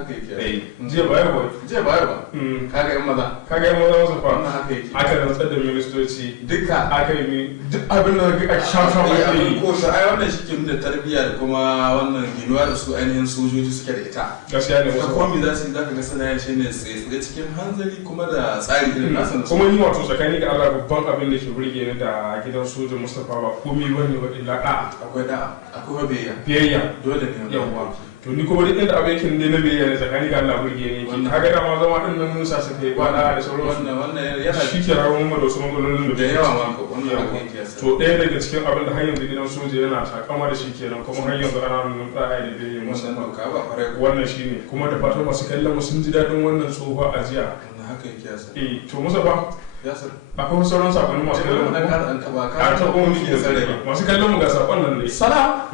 haka yake jiya ba yau ba kaga yan maza wasu fa wannan haka yake aka rantsar da ministoci duka aka yi duk abin da aka shafan ake yi ko ai wannan shi ke nuna tarbiyya da kuma wannan ginuwa da su ainihin sojoji suke da ita gaskiya ne wasu komai za su yi zaka ga sana'a shi ne tsaye cikin hanzari kuma da tsari irin nasan kuma ni wato tsakani ga Allah babban abin da ke burge ni da gidan soja Mustapha ba komai bane wa illa da'a akwai biyayya dole ne yawa to ni kuma duk inda abin yake ne na biyayya ne tsakani ga Allah burge ni ki kaga da ma zama din nan Musa sa kai kwada da sauran wannan yana shi ke rawo mu da wasu matsalolin da yawa ma ko wannan yake yasa to ɗaya daga cikin abin da har yanzu gidan soja yana takama da shi kenan kuma har yanzu ana nuna tsaya da biyayya musamman wannan shine kuma da fatan masu kallon mu sun ji daɗin wannan tsohuwa ajiya haka yake yasa to Musa ba akwai sauran sakonin masu kallon mu ka ta kuma muke sare masu kallon mu ga sakon nan ne salam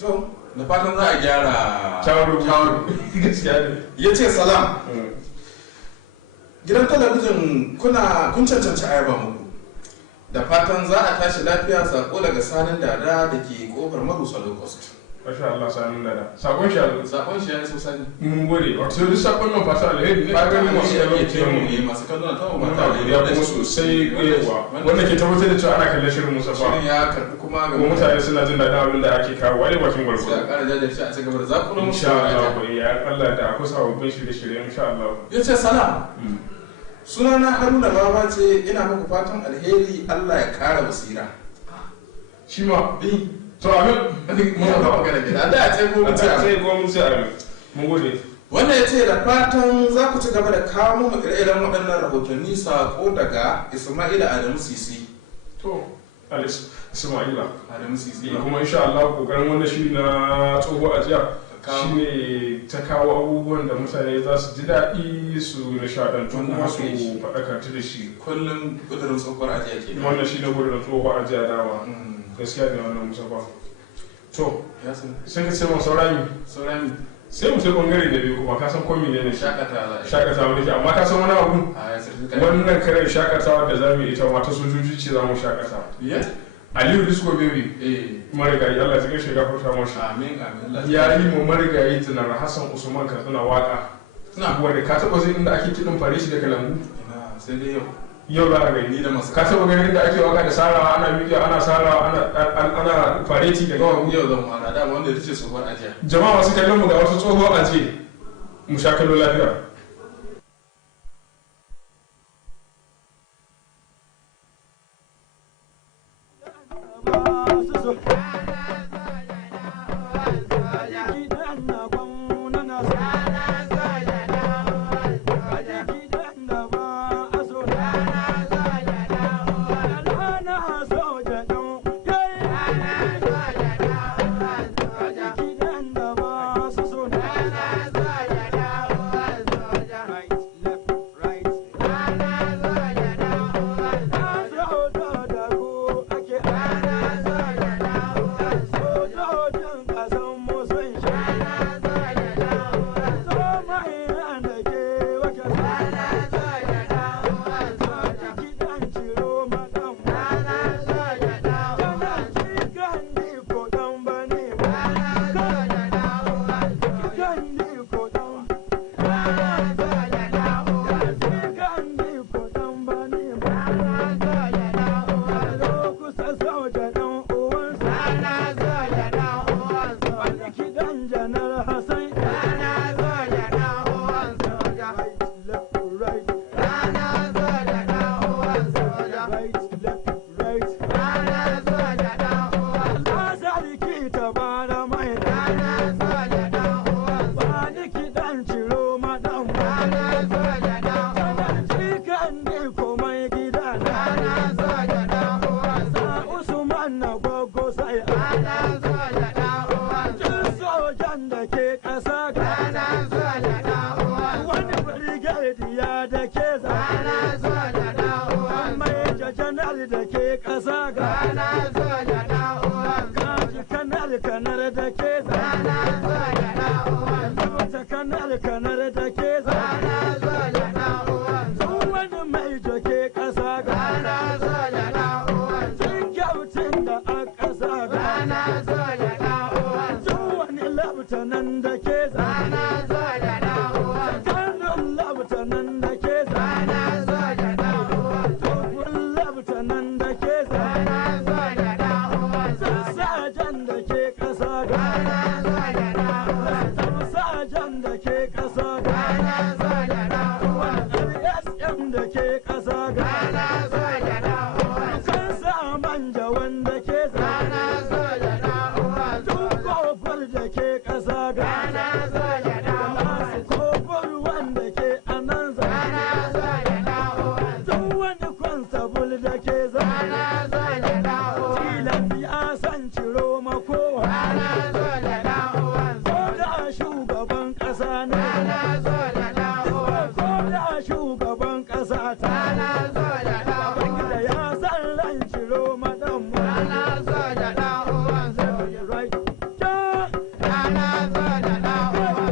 to da fatan za a gyara kyawar gaskiya ne yace salam gidan talabijin kun cancanci ayaba muku da fatan za a tashi lafiya sako daga sanin dada da ke kofar marusa low cost masha Allah sanin dada sakon shi ya so sani mun gode wato duk sakon nan fata alheri ne ka gani masu kallon mu masu kallon ta mu mata da ya kuma sosai yawa wanda ke tabbatar da cewa ana kallon shirin Mustafa shirin ya karbi kuma ga mutane suna jin daɗin abin da ake kawo wani bakin gwargwado sai a ƙara jajirce a cigaba da zakunan musu insha Allah ya Allah da akwai sababbin shirye-shirye insha Allah yace salam sunana Haruna Baba ce ina muku fatan alheri Allah ya ƙara basira shi ma to amin mun ga magana ne da a ce ko mun ce amin mun gode wannan yace da fatan za ku ci gaba da kawo mu ire-iren waɗannan rahotanni sako daga Isma'ila Adamu Sisi to Isma'ila Adamu Sisi kuma insha Allah kokarin wannan shi na tsoho ajiya shine ta kawo abubuwan da mutane za su ji daɗi su nishaɗantu kuma su faɗakarci da shi kullum ƙudurin tsohuwar ajiya ke wannan shi ne ƙudurin tsohuwar ajiya dama gaskiya ne wannan Mustapha to sai ka ce mu saurami sai mu sai bangare da biyu kuma ka san komai ne shakatawa da amma ka san wani abu wannan karen shakatawa da zamu yi ita mata sojoji ce za mu shakata Aliyu Disko Baby marigayi Allah ya gaishe gafarta mashi amin ya yi mu marigayi Janar Hassan Usman Katsina waka wanda ka taba zai inda ake kidin fare shi da kalangu sai dai yau za a gani da masu ka taba ganin da ake waka da sarawa ana miƙa ana sarawa ana fareti da gawa yau zan fara da wanda ya ce tsohon ajiya jama'a masu kallon mu ga wasu tsohon ajiye mu sha kallo lafiya Ƙasa labta nan da ke zana zo da dawowa kanun labta nan da ke zana zo da dawowa tukun labta nan da ke zana zo da dawowa sassajen da ke kasa gana zo da dawowa sassajen da ke kasa gana zo da dawowa rsm da ke kasa gana zo da dawowa kan sa manja wanda ke zana zo da dawowa kofar da ke kasa gana zo da dawowa kofar wanda ke anan zana zo da dawowa duk wani kwansabul da ke zana zo da dawowa tilas ya san ciro makowa zana zo da dawowa ko da shugaban kasa ne zana zo da dawowa ko da shugaban kasa ta zana zo da dawowa da ya san ran ciro madan mu zana zo da dawowa right zana zo da dawowa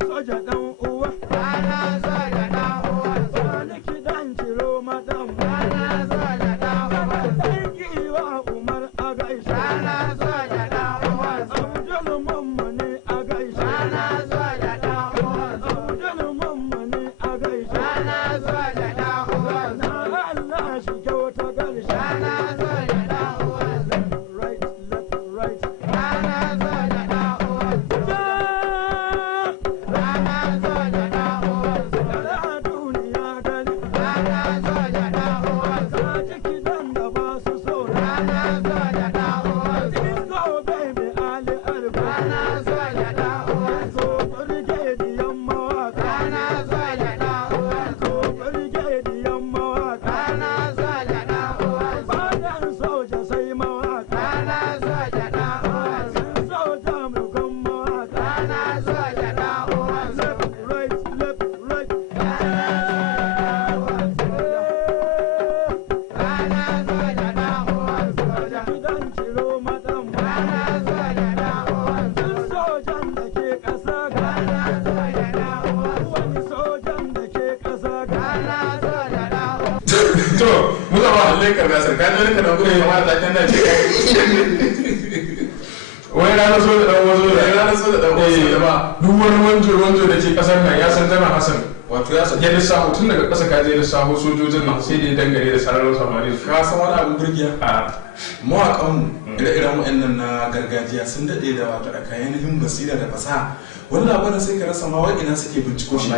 soja dan uwa zana zo da dawowa soja dan ciro madan mu zana zo da dawowa dangiwa umar agaisha zana zo da dawowa abdul mummuni agaisha zana zo da dawowa abdul mummuni agaisha zana zo da dawowa na Allah shi kyauta garsha zana zo da dawowa left right zana zo da dawowa zana zo da dawowa zana duniya gani zana zo da dawowa sace kidan da ba su so zana zo da dawowa disco baby ali arba zana zo da dawowa ko brigadiyan mawaka zana zo da dawowa ko brigadiyan mawaka zana zo da dawowa bayan soja sai mawaka zana zo da dawowa sun soja mugan mawaka zana zo da dawowa left right zana zo da dawowa soja gidan ciro madan zana zo da dawowa duk sojan da ke kasa zana zo da dawowa wani sojan da ke kasa zana zo da dawowa to mu zama Allah ka gasar ka ne ka dauko ya mata kan da ce wai ranar so da dan wazo da ranar so da dan wazo da ba duk wani wanjo da ke kasar nan ya san tana Hassan wato ya san ya lissaho tun daga ƙasa kaje lissaho sojojin nan sai da ya dangare da sararin samari su ka san wani abin burgiya a mawaƙan ire-iren wa'annan na gargajiya sun daɗe da wato a kayan basira da fasaha wani labarin sai ka rasa ma ina suke binciko shi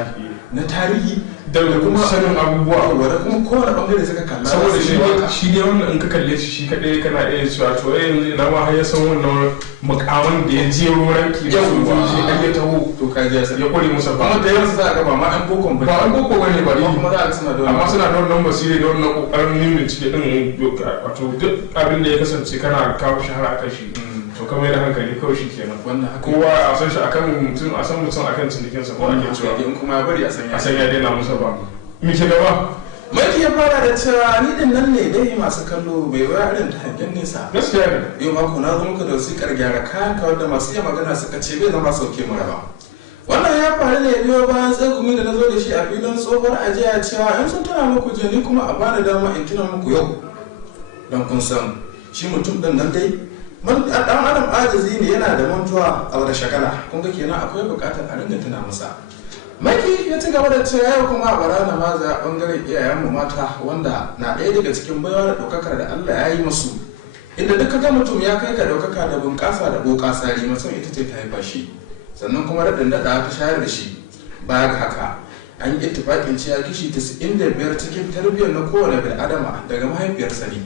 na tarihi da kuma sanin abubuwa da kuma kowane bangare suka kalla saboda shi dai wannan in ka kalle shi kadai kana iya cewa to yanzu ina ma har ya san wannan mukamin da ya je wurin ki da sojoji har ya taho to ka ji ya kware musa ba kuma da yanzu za ka ba ma an boko ba an boko bane ba kuma za ka suna da amma suna da wannan basire da wannan kokarin yin bincike din wato duk abin da ya kasance kana kawo shahara akan shi to kamar da hankali kawai shi kenan kowa a san shi akan mutum a san mutum akan cinikinsa ko ake cewa in kuma ya bari a san ya daina musa ba me ke gaba Maki ya fara da cewa ni din nan ne dai masu kallo bai waya irin ta hangen nesa. gaskiya ne Yau mako na zo muka da wasiƙar gyara kayan kawar da masu iya magana suka ce bai zama sauke mu raba. Wannan ya faru ne biyo bayan tsegumi da na zo da shi a filin tsohuwar ajiya cewa in sun tuna muku je ni kuma a bani dama in tuna muku yau. Don kun san shi mutum din nan dai dan adam ajizi ne yana da mantuwa a wata shagala kun ga kenan akwai buƙatar a ringa tuna masa. Maki ya ci gaba da cewa yau kuma a bara na maza a bangaren iyayenmu mata wanda na ɗaya daga cikin baiwa da ɗaukakar da Allah ya yi musu inda duka ga mutum ya kai ka ɗaukaka da bunƙasa da ƙoƙasari musamman ita ce ta haifa shi sannan kuma raɗin daɗa ta shayar da shi baya ga haka an yi ittifaƙin cewa kishi 95 cikin tarbiyyar na kowane bil'adama daga mahaifiyarsa ne.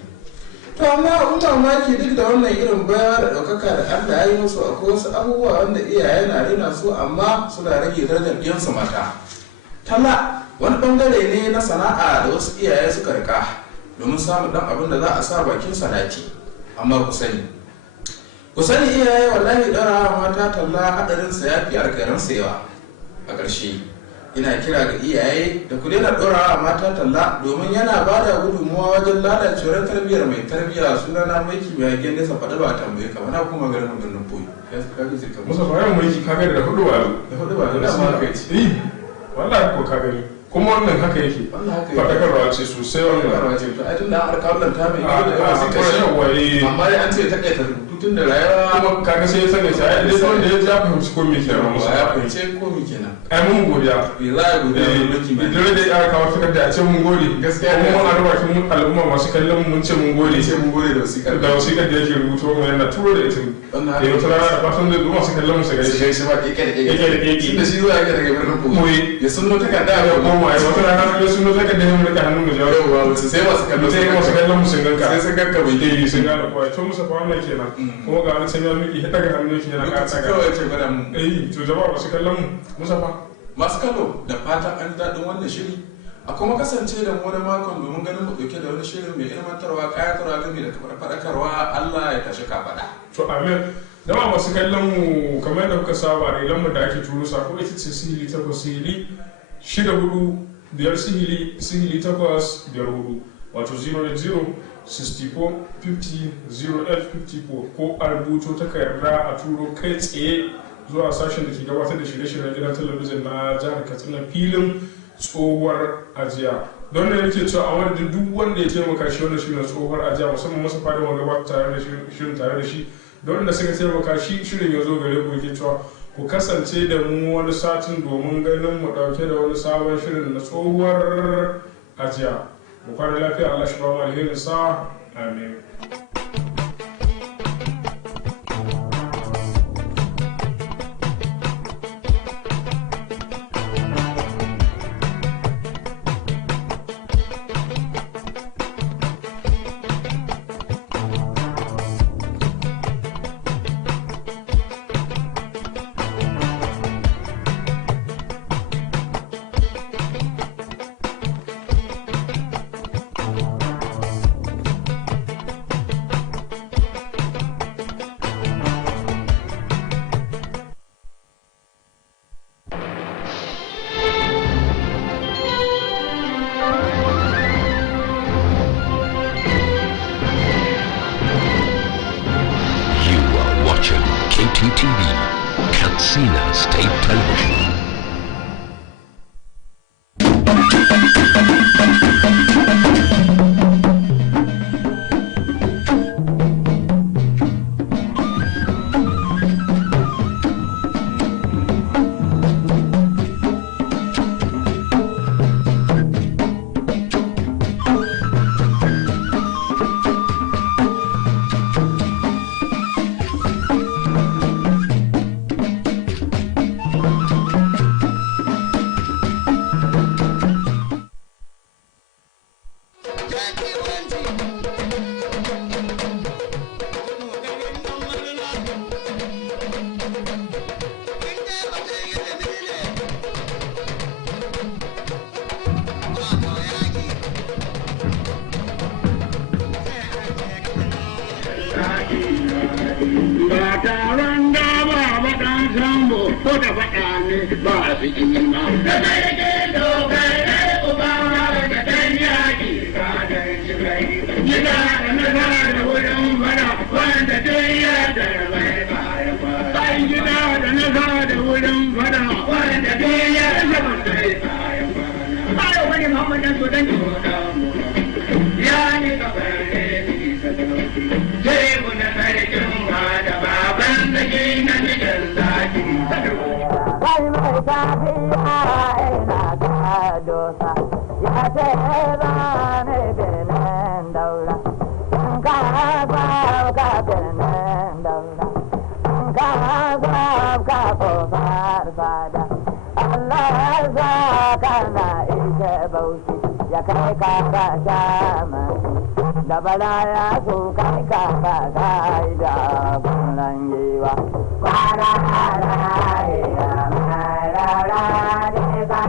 To amma abin mamaki duk da wannan irin baya da ɗaukaka da Allah ya yi musu akwai wasu abubuwa wanda iyaye na rina su amma suna rage darajar ɗiyansu mata. Talla wani ɓangare ne na sana'a da wasu iyaye suka rika domin samun ɗan abin da za a sa bakin salati. Amma ku sani iyaye wallahi ɗaurawa mata talla haɗarinsa ya fi alƙairansa yawa. A ƙarshe ina kira ga iyaye da ku daina ɗorawa mata talla domin yana ba da gudunmuwa wajen lalacewar tarbiyyar mai tarbiyya sunana maiki mai hagen nesa faɗi ba a tambaye ka na kuma garin birnin boye musa bayan mulki ka gani da hudu ba da ma kai wallahi ko ka gani kuma wannan haka yake faɗakarwa ce sosai wannan ce to ai tun da harka wannan ta mai da yawa sai ka shi amma dai an ce ta kai ta rubutu tun da rayuwa kuma kaga sai ya sanya shi ai dai wanda ya fahimci ko me kenan musa ya fahimci ko me kenan ai mun godiya wallahi godiya miki mai dole dai aka kawo fikar da a ce mun gode gaskiya ne mun arba kin mun al'umma masu kallon mun ce mun gode da wasikar da yake rubuto mun yana turo da ita da yau tana da fatan da masu kallon mu su gaishe shi ba kike da kike da shi zuwa yake daga birnin ko ya sunno takarda ya goma ai wata rana ne sunno takarda mun rika hannun mu jawo yawa sai masu kallon mu sun ganka sai sun ganka bai dai sun gane ko to musa fa wannan kenan kuma ga wani sanya miki ya daga hannun ki yana ka tsaka kawai ce bada mu to jama'a masu kallon mu musa fa masu kallo da fatan an daɗin wannan shiri a kuma kasance da mu wani makon domin ganin mu dauke da wani shirin mai ilmantarwa kayatarwa game da faɗakarwa Allah ya tashi ka faɗa to amin dama masu kallon mu kamar da kuka saba ne lambar da ake turo sako ita ce sihili 8 sihili 64 biyar sihili 8 biyar 4 wato 080 64 50 0854 ko a rubuto takarda a turo kai tsaye zuwa sashen da ke gabatar da shirye-shiryen gidan talabijin na jihar Katsina filin tsohuwar ajiya don da yake cewa a wani duk wanda ya taimaka shi wannan shirin tsohuwar ajiya musamman masa fadin wanga ba tare da shirin tare da shi don da suka taimaka shi shirin ya zo gare ku yake cewa ku kasance da mu wani satin domin ganin mu dauke da wani sabon shirin na tsohuwar ajiya mu kwana lafiya Allah shi ba mu alherin sa amin. KTTV, Katsina State Television. Ba taron da ba baɗan sambo ko da faɗa ne ba su yi ma. Da mai ke dokai ɗaya uba da ɗan yaƙi ka da shirai. Gida da nasa da wurin fara wanda dai ya tara mai bayan fara. Ai gida da nasa da wurin fara wanda dai ya tara mai bayan fara. Ba da wani Muhammadan so dan ya ni ka bare ni sai mu na sarkin ba da baban zaki na cikin zaki kai mai tafiya ina ta dosa ya ce ba ne birnin daura ka ka birnin daura ka kofar fada Allah za ka na ishe bauchi ya kai ka ka shamani da bala ya so kai ka ka kai da kunan yiwa kwara ya mara ne ka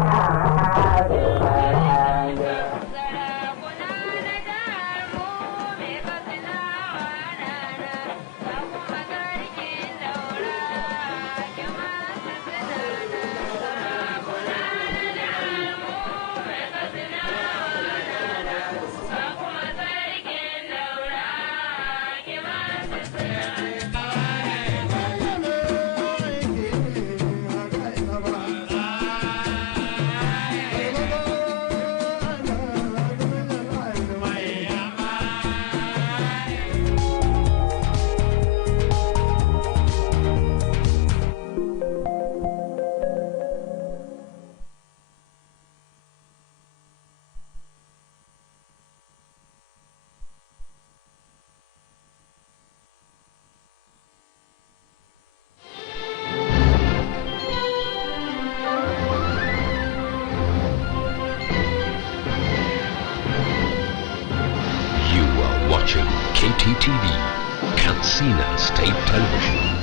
Katsina State Television.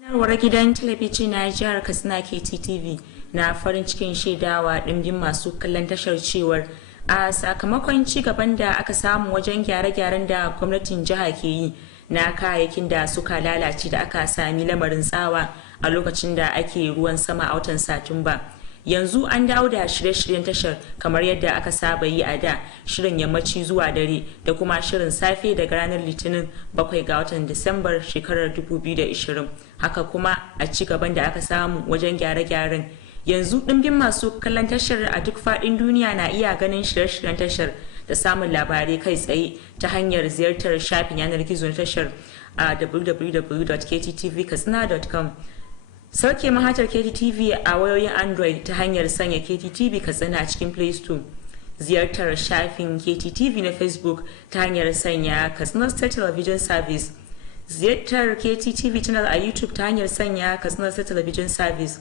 Sanarwar gidan talabijin na jihar Katsina KTTV na farin cikin shaidawa ɗimbin masu kallon tashar cewar a sakamakon ci gaban da aka samu wajen gyare-gyaren da gwamnatin jiha ke yi na kayayyakin da suka lalace da aka sami lamarin tsawa a lokacin da ake ruwan sama a watan Satumba. Yanzu an dawo da shirye-shiryen tashar kamar yadda aka saba yi a da, shirin yammaci zuwa dare da kuma shirin safe daga ranar Litinin 7 ga watan Disambar shekarar 2020. Haka kuma a ci gaban da aka samu wajen gyare-gyaren. Yanzu ɗimbin masu kallon tashar a duk faɗin duniya na iya ganin shirye-shiryen tashar da samun labarai kai tsaye ta hanyar ziyartar shafin yanar gizo na tashar a www.kttv.katsina.com. Sauke manhajar KTTV a wayoyin Android ta hanyar sanya KTTV Katsina cikin Play Store. Ziyartar shafin KTTV na Facebook ta hanyar sanya Katsina State Television Service. Ziyartar KTTV channel a YouTube ta hanyar sanya Katsina State Television Service.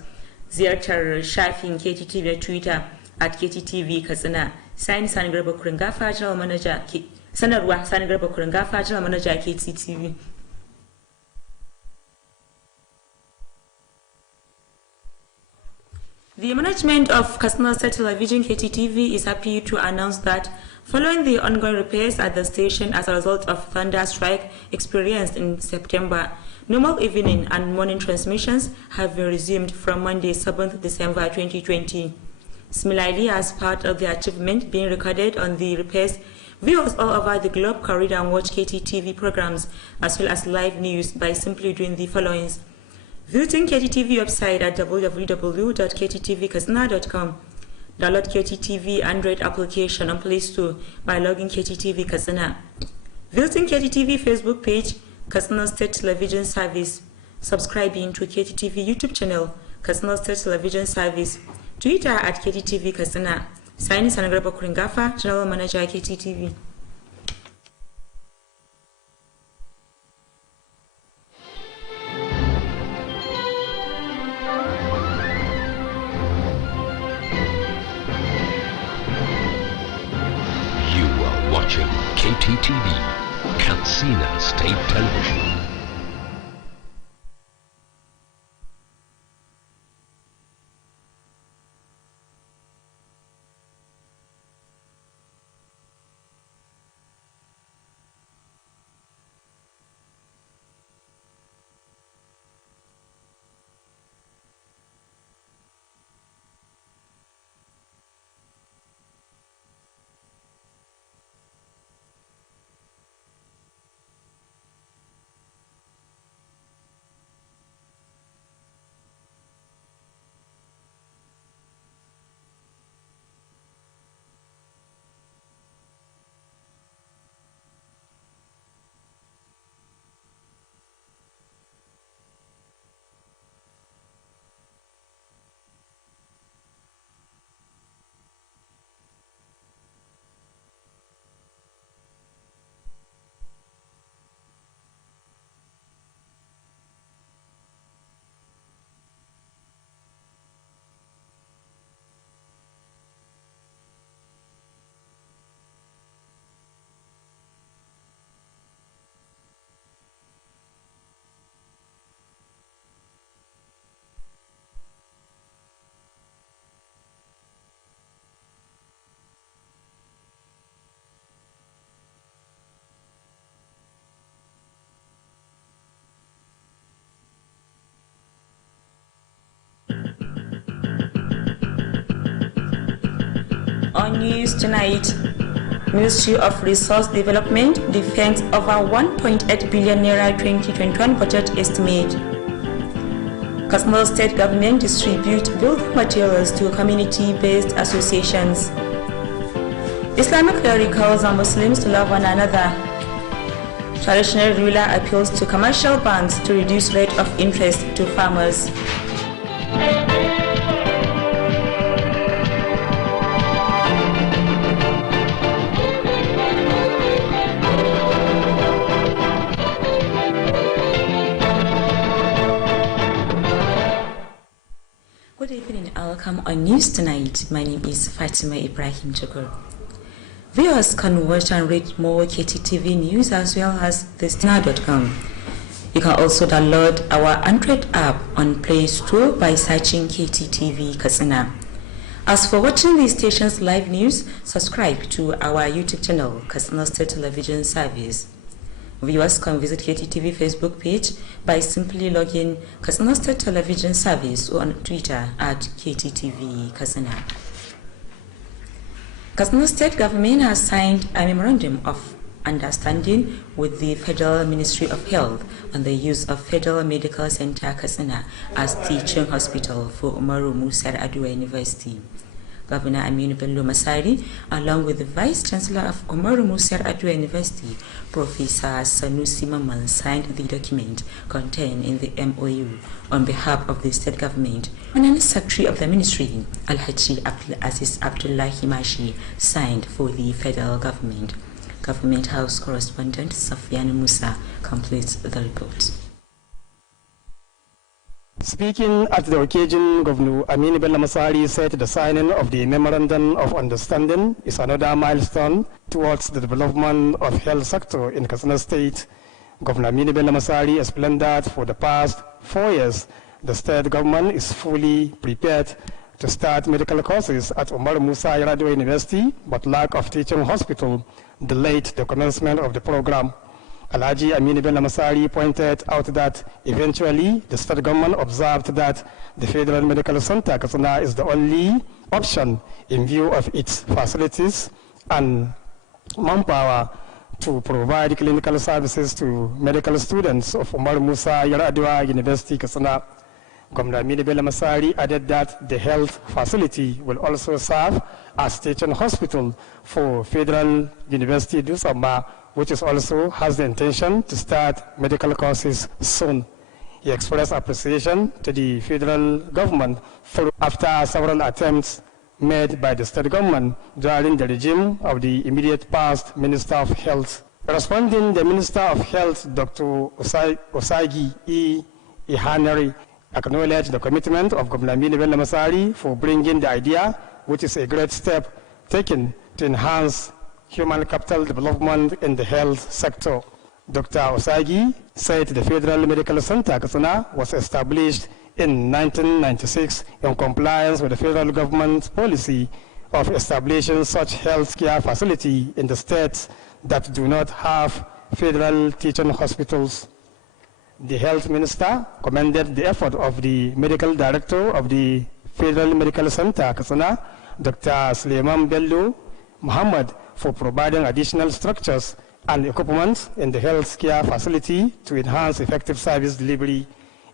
Ziyartar shafin KTTV na Twitter @KTTV Katsina. Sani Garba Kuringafa General Manager Sanarwa Sani Garba Kuringafa General Manager KTTV. The management of Katsina State Television KTTV is happy to announce that following the ongoing repairs at the station as a result of thunder strike experienced in September, normal evening and morning transmissions have been resumed from Monday, 7th December 2020. Similarly, as part of the achievement being recorded on the repairs, viewers all over the globe can read and watch KTTV programs as well as live news by simply doing the following. Visiting KTTV website at www.kttvkatsina.com. Download KTTV Android application on Play Store by logging KTTV Katsina. Visiting KTTV Facebook page, Katsina State Television Service. Subscribing to KTTV YouTube channel, Katsina State Television Service. Twitter @KTTV Katsina. Sani Garba Kuringafa, General Manager KTTV. Watching KTTV, Katsina State Television. On news tonight, Ministry of Resource Development defends over 1.8 billion naira 2021 budget estimate. Katsina State Government distribute building materials to community-based associations. Islamic cleric calls on Muslims to love one another. Traditional ruler appeals to commercial banks to reduce rate of interest to farmers. on News Tonight. My name is Fatima Ibrahim Chakur. Viewers can watch and read more KTTV news as well as thestina.com. You can also download our Android app on Play Store by searching KTTV Katsina. As for watching the station's live news, subscribe to our YouTube channel, Katsina State Television Service. Viewers can visit KTTV Facebook page by simply logging Katsina State Television Service or on Twitter at KTTV Katsina. Katsina State Government has signed a memorandum of understanding with the Federal Ministry of Health on the use of Federal Medical Center Katsina as teaching hospital for Umaru Musa Yar'Adua University. Governor Aminu Bello Masari, along with the Vice Chancellor of Umaru Musa Yar'Adua University, Professor Sanusi Maman, signed the document contained in the MOU on behalf of the state government. And Secretary of the Ministry, Alhaji Abdul Aziz Abdullahi Mashi, signed for the federal government. Government House correspondent Safian Musa completes the report. Speaking at the occasion, Governor Aminu Bello Masari said the signing of the Memorandum of Understanding is another milestone towards the development of health sector in Katsina State. Governor Aminu Bello Masari explained that for the past 4 years, the state government is fully prepared to start medical courses at Umaru Musa Yar'Adua University, but lack of teaching hospital delayed the commencement of the program. Alhaji Aminu Bello Masari pointed out that eventually the state government observed that the Federal Medical Center Katsina is the only option in view of its facilities and manpower to provide clinical services to medical students of Umaru Musa Yar'Adua University Katsina. Governor Aminu Bello Masari added that the health facility will also serve as teaching hospital for Federal University Dusamba, which is also has the intention to start medical courses soon. He expressed appreciation to the federal government for after several attempts made by the state government during the regime of the immediate past Minister of Health. Responding, the Minister of Health, Dr. Osagi E. Ihaneri, acknowledged the commitment of Governor Aminu Bello Masari for bringing the idea, which is a great step taken to enhance human capital development in the health sector. Dr. Osagi said the Federal Medical Center Katsina was established in 1996 in compliance with the federal government's policy of establishing such health care facility in the states that do not have federal teaching hospitals. The health minister commended the effort of the medical director of the Federal Medical Center Katsina, Dr. Suleiman Bello Muhammad, for providing additional structures and equipment in the health care facility to enhance effective service delivery.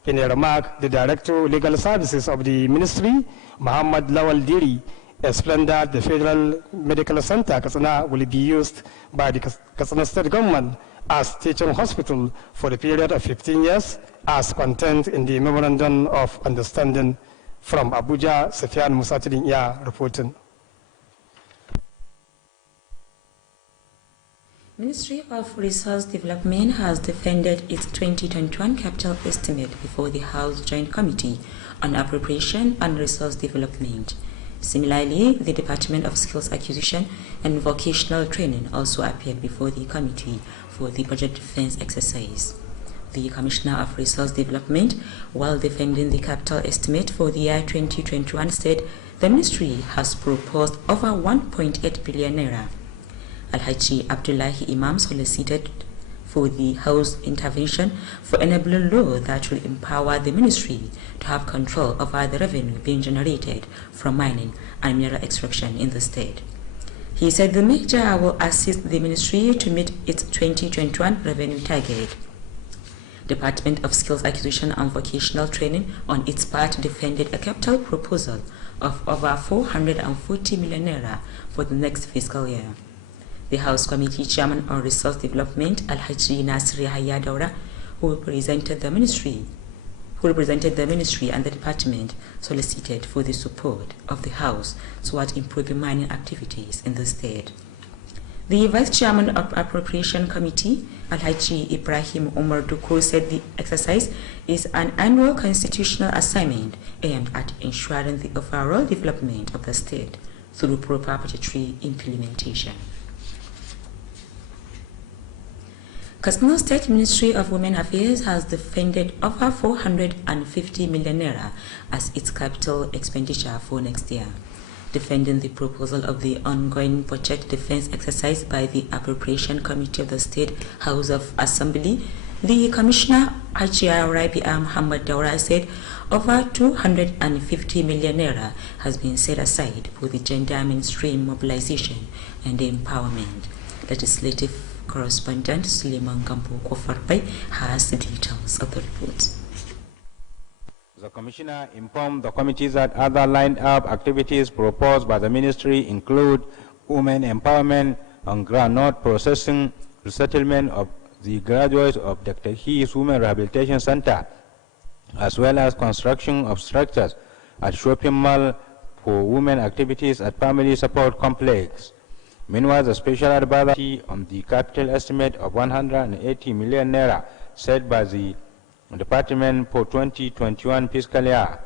In a remark, the Director of Legal Services of the Ministry, Muhammad Lawal Diri, explained that the Federal Medical Center Katsina will be used by the Katsina State Government as teaching hospital for the period of 15 years, as contained in the Memorandum of Understanding. From Abuja, Safian Musa Tidinya reporting. Ministry of Resource Development has defended its 2021 capital estimate before the House Joint Committee on Appropriation and Resource Development. Similarly, the Department of Skills Acquisition and Vocational Training also appeared before the committee for the budget defense exercise. The Commissioner of Resource Development, while defending the capital estimate for the year 2021, said the ministry has proposed over 1.8 billion naira. Alhaji Abdullahi Imam solicited for the House intervention for enabling law that will empower the ministry to have control over the revenue being generated from mining and mineral extraction in the state. He said the measure will assist the ministry to meet its 2021 revenue target. Department of Skills Acquisition and Vocational Training on its part defended a capital proposal of over 440 million naira for the next fiscal year. The House Committee Chairman on Resource Development, Alhaji Nasir Yahya Daura, who represented the ministry and the department, solicited for the support of the House toward improving mining activities in the state. The Vice Chairman of Appropriation Committee, Alhaji Ibrahim Umar Duko, said the exercise is an annual constitutional assignment aimed at ensuring the overall development of the state through proper budgetary implementation. Katsina State Ministry of Women Affairs has defended over 450 million naira as its capital expenditure for next year. Defending the proposal of the ongoing budget defense exercise by the Appropriation Committee of the State House of Assembly, the Commissioner Hajia Rabia Muhammad Daura said over 250 million naira has been set aside for the gender mainstream mobilization and empowerment. Legislative correspondent Suleiman Gambo Kofarbai has the details of the report. The Commissioner informed the committee that other lined-up activities proposed by the Ministry include women empowerment and groundnut processing, resettlement of the graduates of Dr. He's Women Rehabilitation Center, as well as construction of structures at shopping mall for women activities at Family Support Complex. Meanwhile, the Special Advisor on the capital estimate of 180 million naira set by the Department for 2021 fiscal year,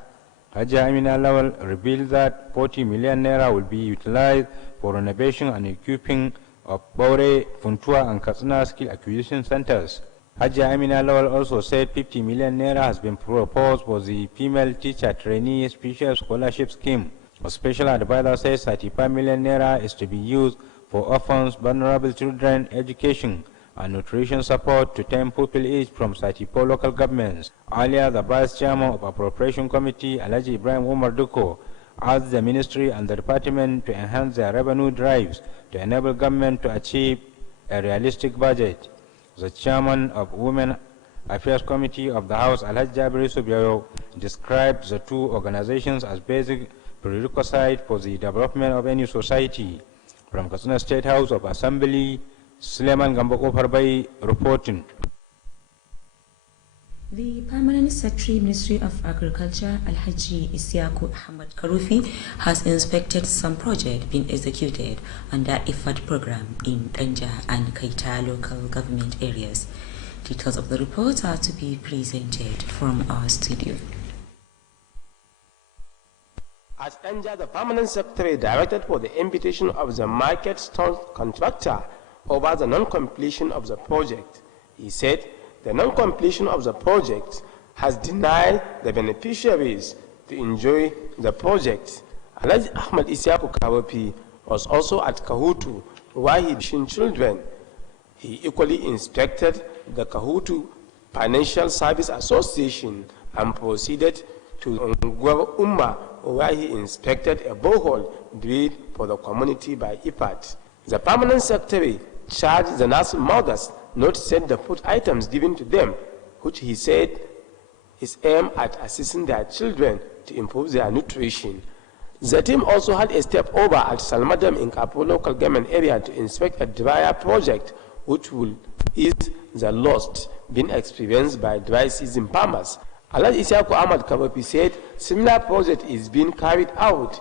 Hajia Amina Lawal revealed that 40 million naira will be utilized for renovation and equipping of Bore, Funtua and Katsina skill acquisition centers. Hajia Amina Lawal also said 50 million naira has been proposed for the female teacher trainee special scholarship scheme. A special advisor says 35 million naira is to be used for orphans, vulnerable children, education, and nutrition support to 10 people each from 34 local governments. Earlier, the Vice Chairman of Appropriation Committee, Alhaji Ibrahim Umar Duko, asked the Ministry and the Department to enhance their revenue drives to enable government to achieve a realistic budget. The Chairman of Women Affairs Committee of the House, Alhaji Jabir Subiyo, described the two organizations as basic prerequisite for the development of any society. From Katsina State House of Assembly, Suleiman Gambako Farbai reporting. The Permanent Secretary, Ministry of Agriculture, Alhaji Isiaku Ahmad Karufi, has inspected some projects being executed under IFAD program in Danja and Kaita local government areas. Details of the report are to be presented from our studio. At Danja, the Permanent Secretary directed for the invitation of the market stall contractor over the non-completion of the project. He said the non-completion of the project has denied the beneficiaries to enjoy the project. Alhaji Ahmad Isiaku Kawapi was also at Kahutu, where he had children. He equally inspected the Kahutu Financial Service Association and proceeded to Ngwar Umma, where he inspected a borehole drilled for the community by IPAT. The Permanent Secretary charged the nursing mothers not to send the food items given to them, which he said is aimed at assisting their children to improve their nutrition. The team also had a step over at Salmadam in Kapo local government area to inspect a dryer project which will ease the loss being experienced by dry season farmers. Alhaji Isiaku Ahmad Kabapi said similar project is being carried out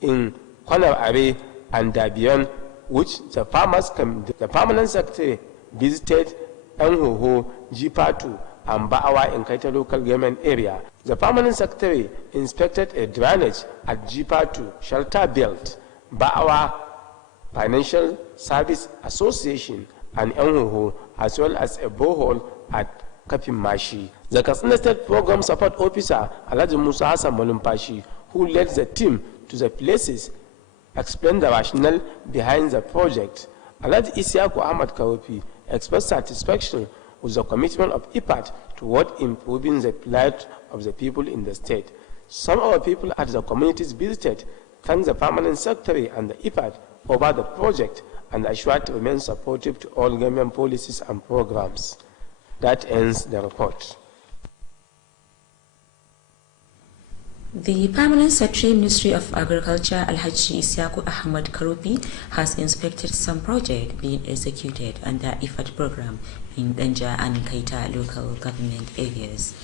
in Kwanar Are and Dabian, which the Permanent Secretary visited Enhoho, Jipatu, and Ba'awa in Kaita local government area. The Permanent Secretary inspected a drainage at Jipatu, Shelter Belt, Ba'awa Financial Service Association, and Enhoho, as well as a borehole at Kapin Mashi. The Katsina State Program Support Officer, Alhaji Musa Hassan Malumpashi, who led the team to the places, explained the rationale behind the project. Alhaji Isiaku Ahmad Kawapi expressed satisfaction with the commitment of IPAT toward improving the plight of the people in the state. Some of the people at the communities visited thanked the Permanent Secretary and the IPAT over the project and assured to remain supportive to all government policies and programs. That ends the report. The Permanent Secretary, Ministry of Agriculture, Alhaji Isiaku Ahmad Karupi, has inspected some projects being executed under IFAD program in Danja and Kaita local government areas.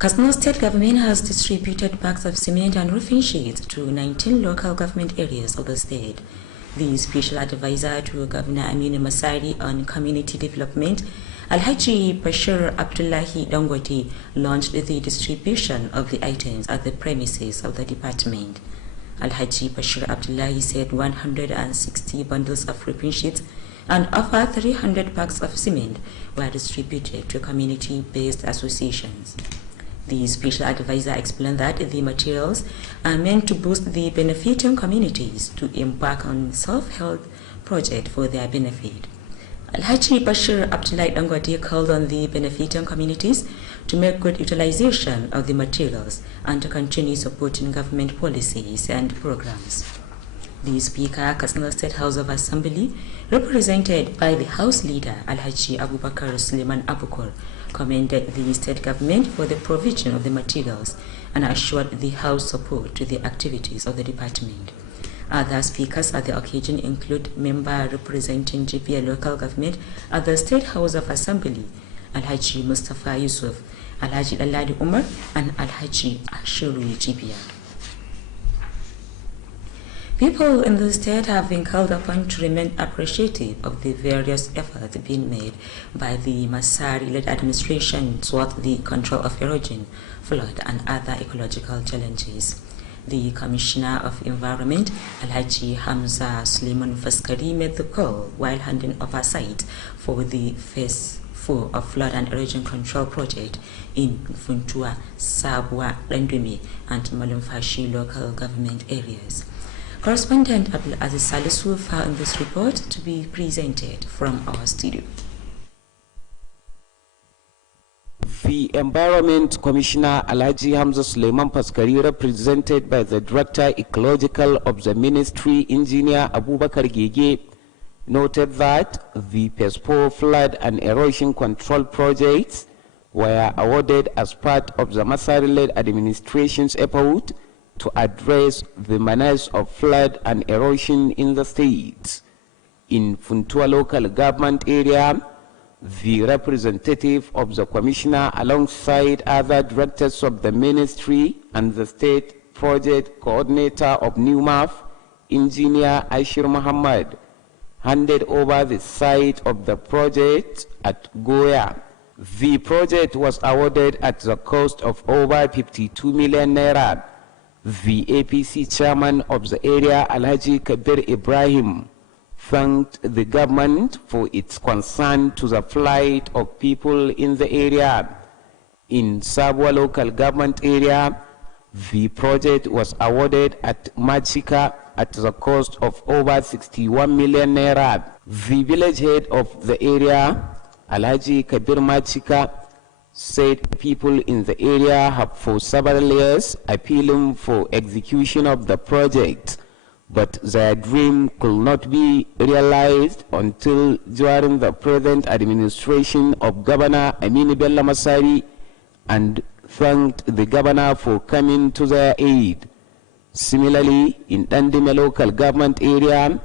Katsina State Government has distributed bags of cement and roofing sheets to 19 local government areas of the state. The Special Advisor to Governor Aminu Masari on Community Development, Alhaji Bashir Abdullahi Dangote, launched the distribution of the items at the premises of the department. Alhaji Bashir Abdullahi said 160 bundles of roofing sheets and over 300 bags of cement were distributed to community-based associations. The Special Advisor explained that the materials are meant to boost the benefiting communities to embark on self-help project for their benefit. Alhaji Bashir Abdullahi Dangote called on the benefiting communities to make good utilization of the materials and to continue supporting government policies and programs. The Speaker, Katsina State House of Assembly, represented by the House Leader Alhaji Abubakar Suleiman Abukur, commended the state government for the provision of the materials and assured the House support to the activities of the department. Other speakers at the occasion include member representing GPA local government at the State House of Assembly, Alhaji Mustafa Yusuf, Alhaji Daladi Umar, and Alhaji Ashiru GPA. People in the state have been called upon to remain appreciative of the various efforts being made by the Masari-led administration towards the control of erosion, flood, and other ecological challenges. The Commissioner of Environment, Alhaji Hamza Suleiman Faskari, made the call while handing oversight for the Phase 4 of Flood and Erosion Control Project in Funtua, Sabwa, Rendumi, and Malumfashi local government areas. Correspondent Abdul Aziz Salisu found this report to be presented from our studio. The Environment Commissioner Alhaji Hamza Suleiman Paskari, represented by the Director Ecological of the Ministry, Engineer Abubakar Gege, noted that the Phase 4 Flood and Erosion Control projects were awarded as part of the Masari-led administration's effort to address the menace of flood and erosion in the state. In Funtua local government area, the representative of the commissioner alongside other directors of the ministry and the state project coordinator of NUMAF, Engineer Aishir Muhammad, handed over the site of the project at Goya. The project was awarded at the cost of over 52 million naira. The APC chairman of the area, Alhaji Kabir Ibrahim, thanked the government for its concern to the plight of people in the area. In Sabwa local government area, the project was awarded at Machika at the cost of over 61 million naira. The village head of the area, Alhaji Kabir Machika, said people in the area have for several years appealing for execution of the project, but their dream could not be realized until during the present administration of Governor Aminu Bello Masari, and thanked the governor for coming to their aid. Similarly, in Dandime local government area,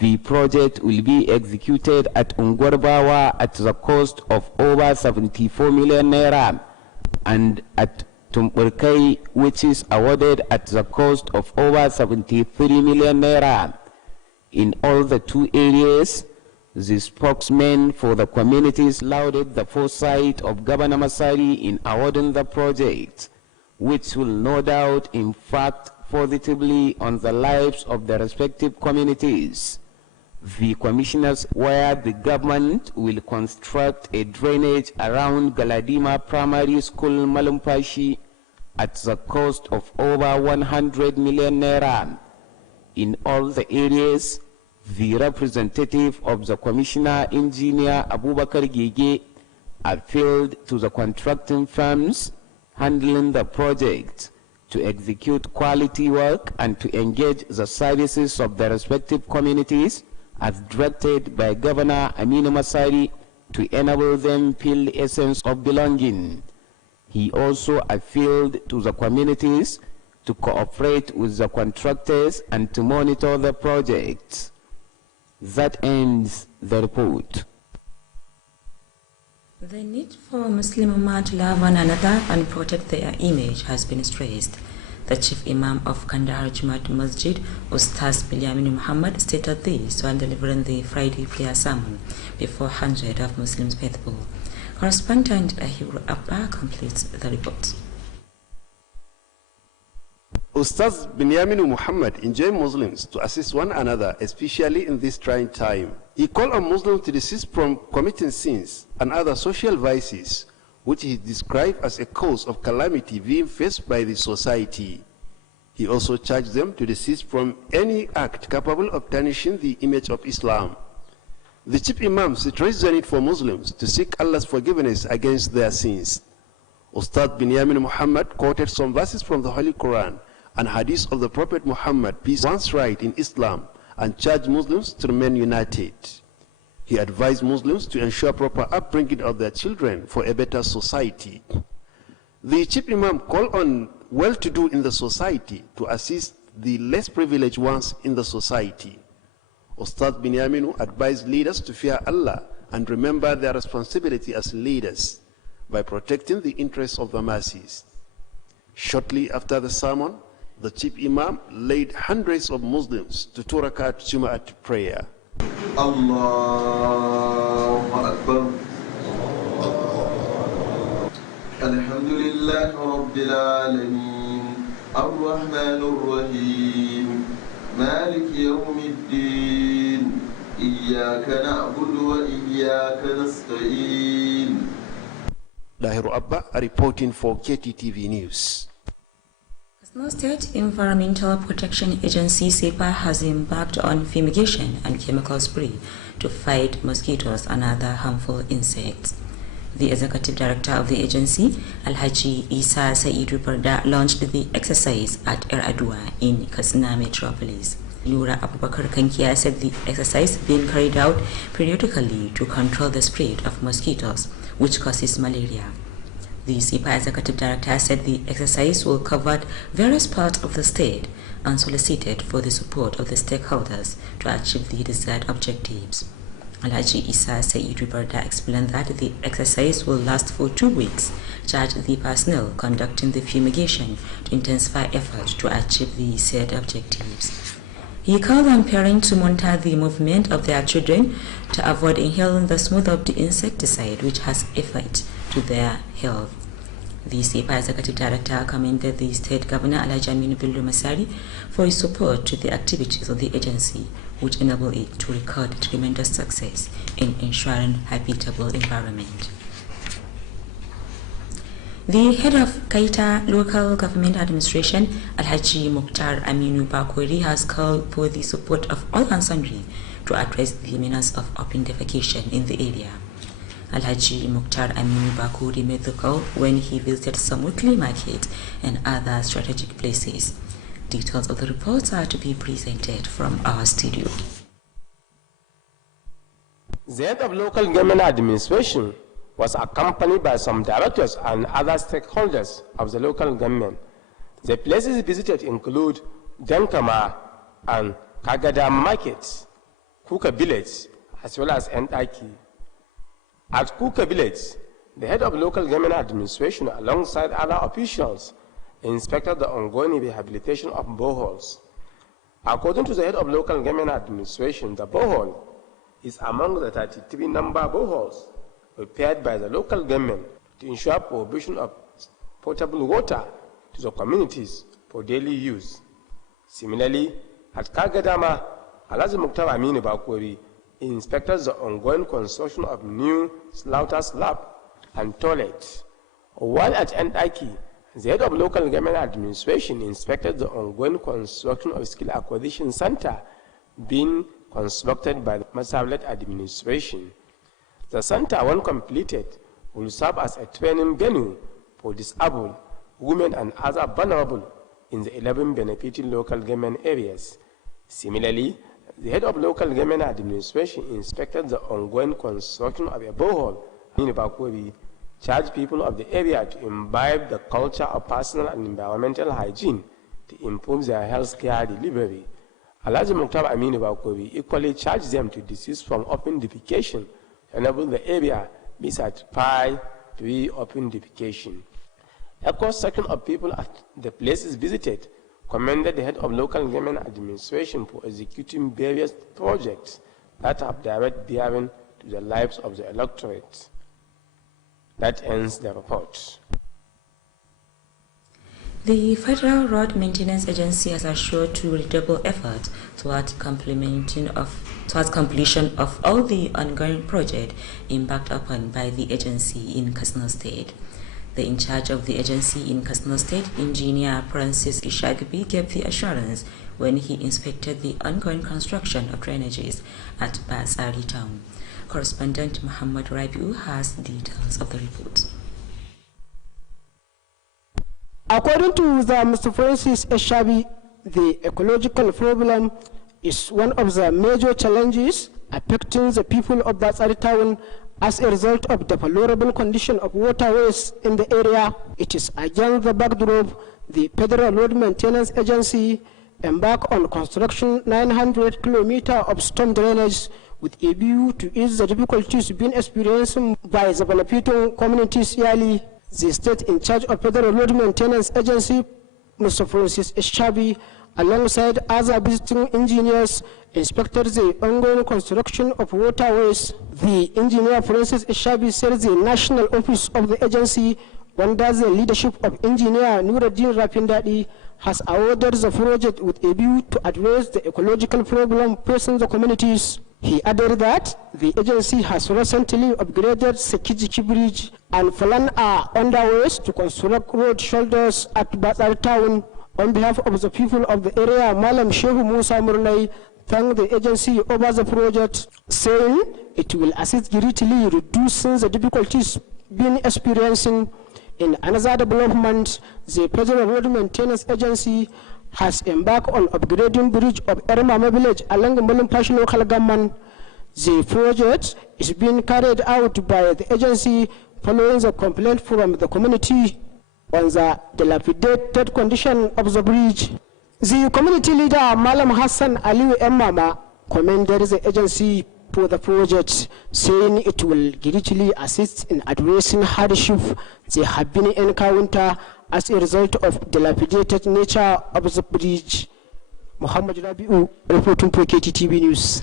the project will be executed at Ungwarbawa at the cost of over 74 million naira, and at Tumburkai, which is awarded at the cost of over 73 million naira. In all the two areas, the spokesman for the communities lauded the foresight of Governor Masari in awarding the project, which will no doubt impact positively on the lives of the respective communities. The commissioners, where the government will construct a drainage around Galadima Primary School, Malumpashi, at the cost of over 100 million naira. In all the areas, the representative of the commissioner, Engineer Abubakar Gege, appealed to the contracting firms handling the project to execute quality work and to engage the services of the respective communities as directed by Governor Aminu Masari to enable them feel the essence of belonging. He also appealed to the communities to cooperate with the contractors and to monitor the project. That ends the report. The need for Muslim Ummah to love one another and protect their image has been stressed. The chief imam of Kandahar Jumat Masjid, Ustaz Binyamin Muhammad, stated this while delivering the Friday prayer sermon before hundreds of Muslim faithful. Correspondent Ahiro Abba completes the report. Ustaz Binyamin Muhammad enjoined Muslims to assist one another, especially in this trying time. He called on Muslims to desist from committing sins and other social vices, which he described as a cause of calamity being faced by the society. He also charged them to desist from any act capable of tarnishing the image of Islam. The chief imam stressed the need for Muslims to seek Allah's forgiveness against their sins. Ustaz Binyamin Muhammad quoted some verses from the Holy Quran and hadith of the Prophet Muhammad, peace once right in Islam, and charged Muslims to remain united. He advised Muslims to ensure proper upbringing of their children for a better society. The chief imam called on well-to-do in the society to assist the less privileged ones in the society. Ustaz Binyamin advised leaders to fear Allah and remember their responsibility as leaders by protecting the interests of the masses. Shortly after the sermon, the chief imam led hundreds of Muslims to 2 rakat Jumu'at prayer. Allahu Akbar. Alhamdulillah Rabbil Alameen. Ar-Rahmanur Rahim. Malik Yawmiddin. Iyyaka na'budu wa iyyaka nasta'in. Dahiru Abba reporting for KTTV News. Katsina State Environmental Protection Agency (SEPA) has embarked on fumigation and chemical spray to fight mosquitoes and other harmful insects. The executive director of the agency, Alhaji Isa Saidu Parda, launched the exercise at Adua in Katsina metropolis. Nura Abubakar Kankia said the exercise being carried out periodically to control the spread of mosquitoes, which causes malaria. The SEPA executive director said the exercise will cover various parts of the state and solicited for the support of the stakeholders to achieve the desired objectives. Alhaji Isa Saidu Barda explained that the exercise will last for 2 weeks, charged the personnel conducting the fumigation to intensify effort to achieve the said objectives. He called on parents to monitor the movement of their children to avoid inhaling the smooth of the insecticide, which has effect to their health. The SEPA executive director commended the state governor Alhaji Aminu Bello Masari for his support to the activities of the agency, which enable it to record tremendous success in ensuring habitable environment. The head of Kaita Local Government Administration, Alhaji Mukhtar Aminu Bakweri, has called for the support of all and sundry to address the menace of open defecation in the area. Alhaji Mukhtar Aminu Bakweri made the call when he visited some weekly market and other strategic places. Details of the reports are to be presented from our studio. The head of local government administration was accompanied by some directors and other stakeholders of the local government. The places visited include Dankama and Kagada markets, Kuka village, as well as Entaki. At Kuka village, the head of local government administration, alongside other officials, inspected the ongoing rehabilitation of boreholes. According to the head of local government administration, the borehole is among the 33 number boreholes prepared by the local government to ensure provision of potable water to the communities for daily use. Similarly, at Kagadama, Alhaji Mukhtar Aminu Bakweri inspected the ongoing construction of new slaughter slab and toilet. While at Entaki, the head of local government administration inspected the ongoing construction of skill acquisition center being constructed by the Masarlet administration. The center, when completed, will serve as a training venue for disabled, women and other vulnerable in the 11 benefiting local government areas. Similarly, the head of local government administration inspected the ongoing construction of a borehole in Bakweri, charged people of the area to imbibe the culture of personal and environmental hygiene to improve their health care delivery. Alhaji Mukhtar Aminu Bakweri equally charged them to desist from open defecation to enable the area be certified free of identification. A cross-section of people at the places visited commended the head of local government administration for executing various projects that have direct bearing to the lives of the electorate. That ends the report. The Federal Road Maintenance Agency has assured to redouble efforts towards completion of all the ongoing projects embarked upon by the agency in Katsina State. The in charge of the agency in Katsina State, Engineer Francis Ishagbi, gave the assurance when he inspected the ongoing construction of drainages at Batsari town. Correspondent Muhammad Rabiu has details of the report. According to Mr. Francis Eshabi, the ecological problem is one of the major challenges affecting the people of Batsari town as a result of the deplorable condition of waterways in the area. It is against the backdrop the Federal Road Maintenance Agency embarked on construction 900 kilometers of storm drainage with a view to ease the difficulties being experienced by the benefiting communities yearly. The state in charge of Federal Road Maintenance Agency, Mr. Francis Eshabi, alongside other visiting engineers, inspected the ongoing construction of waterways. The engineer Francis Eshabi said the national office of the agency, under the leadership of engineer Nuruddin Rapindadi, has awarded the project with a view to address the ecological problem facing the communities. He added that the agency has recently upgraded Sekijiki Bridge and plans are underway to construct road shoulders at Batsari town. On behalf of the people of the area, Malam Shehu Musa Murnai thanked the agency over the project, saying it will assist greatly reducing the difficulties being experiencing. In another development, the Federal Road Maintenance Agency has embarked on upgrading bridge of Ermama village along the Mulumpashi local government. The project is being carried out by the agency following the complaint from the community on the dilapidated condition of the bridge. The community leader Malam Hassan Aliu Emmama commended the agency for the project, saying it will greatly assist in addressing hardship they have been encountered as a result of dilapidated nature of the bridge. Muhammad Rabiu, reporting for KTTV News.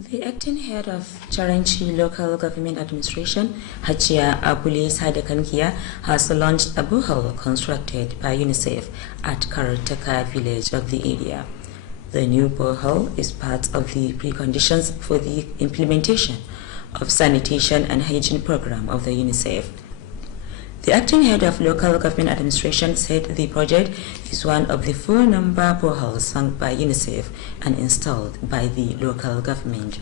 The acting head of Charanchi Local Government Administration, Hajia Abule Sadakankia, has launched a borehole constructed by UNICEF at Karataka village of the area. The new borehole is part of the preconditions for the implementation of sanitation and hygiene program of the UNICEF. The acting head of local government administration said the project is one of the 4 number boreholes sunk by UNICEF and installed by the local government.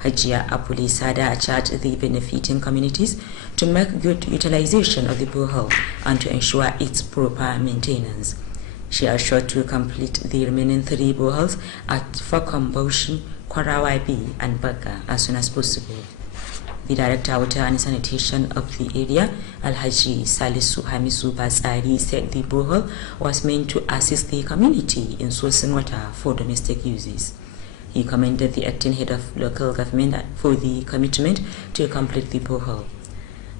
Hajia Apuli Sada charged the benefiting communities to make good utilization of the borehole and to ensure its proper maintenance. She assured to complete the remaining 3 boreholes at Fakamboshi, Kwarawai B and Baga as soon as possible. The Director of Water and Sanitation of the area, Alhaji Salisu Hamisu Batsari, said the borehole was meant to assist the community in sourcing water for domestic uses. He commended the acting head of local government for the commitment to complete the borehole.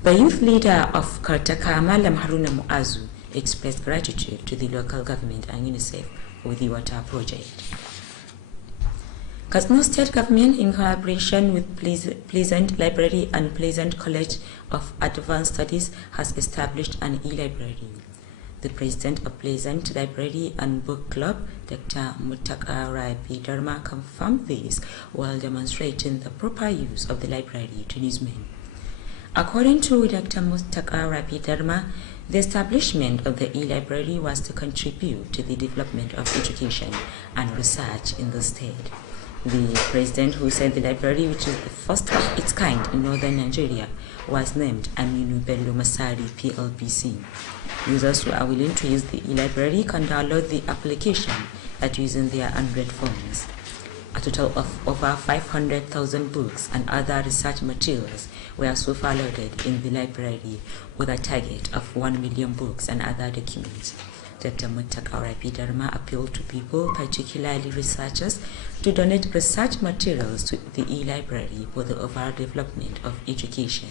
The youth leader of Kartaka, Malam Haruna Muazu, expressed gratitude to the local government and UNICEF for the water project. Katsina State Government, in collaboration with Pleasant Library and Pleasant College of Advanced Studies, has established an e-library. The president of Pleasant Library and Book Club, Dr. Mutaka Rabi Dharma, confirmed this while demonstrating the proper use of the library to newsmen. According to Dr. Mutaka Rabi Dharma, the establishment of the e-library was to contribute to the development of education and research in the state. The president, who said the library, which is the first of its kind in northern Nigeria, was named Aminu Bello Masari PLBC. Users who are willing to use the e-library can download the application at using their Android phones. A total of over 500,000 books and other research materials were so far loaded in the library, with a target of 1 million books and other documents. Dr. Muttaka Rabi Dharma appealed to people, particularly researchers, to donate research materials to the e-library for the overall development of education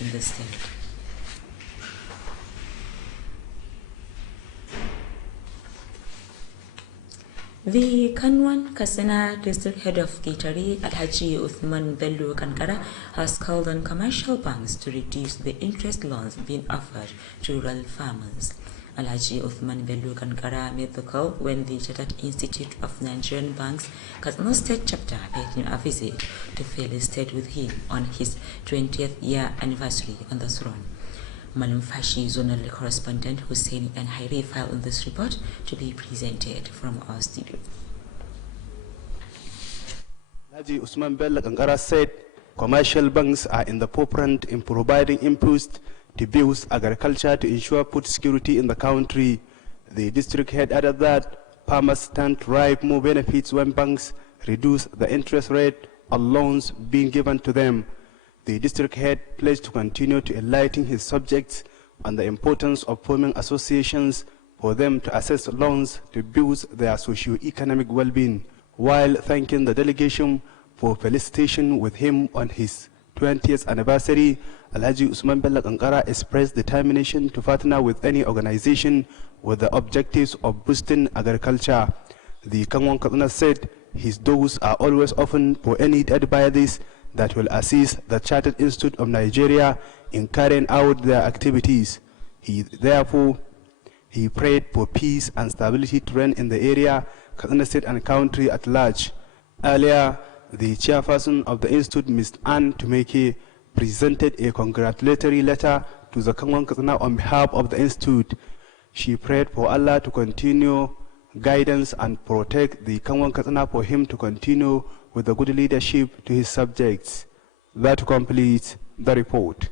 in the state. The Kanwan Katsina district head of Gaitari, Alhaji Uthman Bello Kankara, has called on commercial banks to reduce the interest loans being offered to rural farmers. Alhaji Uthman Bello Kankara made the call when the Chartered Institute of Nigerian Banks Katsina State chapter paid him a visit to fill his state with him on his 20th year anniversary on the throne. Malum Fashi zonal correspondent Hussein and Hairi filed on this report to be presented from our studio. Haji Usman Bello Kankara said commercial banks are in the forefront in providing inputs to boost agriculture to ensure food security in the country. The district head added that farmers stand to reap more benefits when banks reduce the interest rate on loans being given to them. The district head pledged to continue to enlighten his subjects on the importance of forming associations for them to assess loans to boost their socio-economic well-being, while thanking the delegation for felicitation with him on his 20th anniversary. Alhaji Usman Bello Kankara expressed determination to partner with any organization with the objectives of boosting agriculture. The Kanwan Katsina said his doors are always open for any advice that will assist the Chartered Institute of Nigeria in carrying out their activities. He prayed for peace and stability to reign in the area, Katsina State and country at large. Earlier, the chairperson of the Institute, Ms. Anne Tumeke, presented a congratulatory letter to the Kanwan Katsina on behalf of the Institute. She prayed for Allah to continue guidance and protect the Kanwan Katsina, for him to continue with the good leadership to his subjects. That completes the report.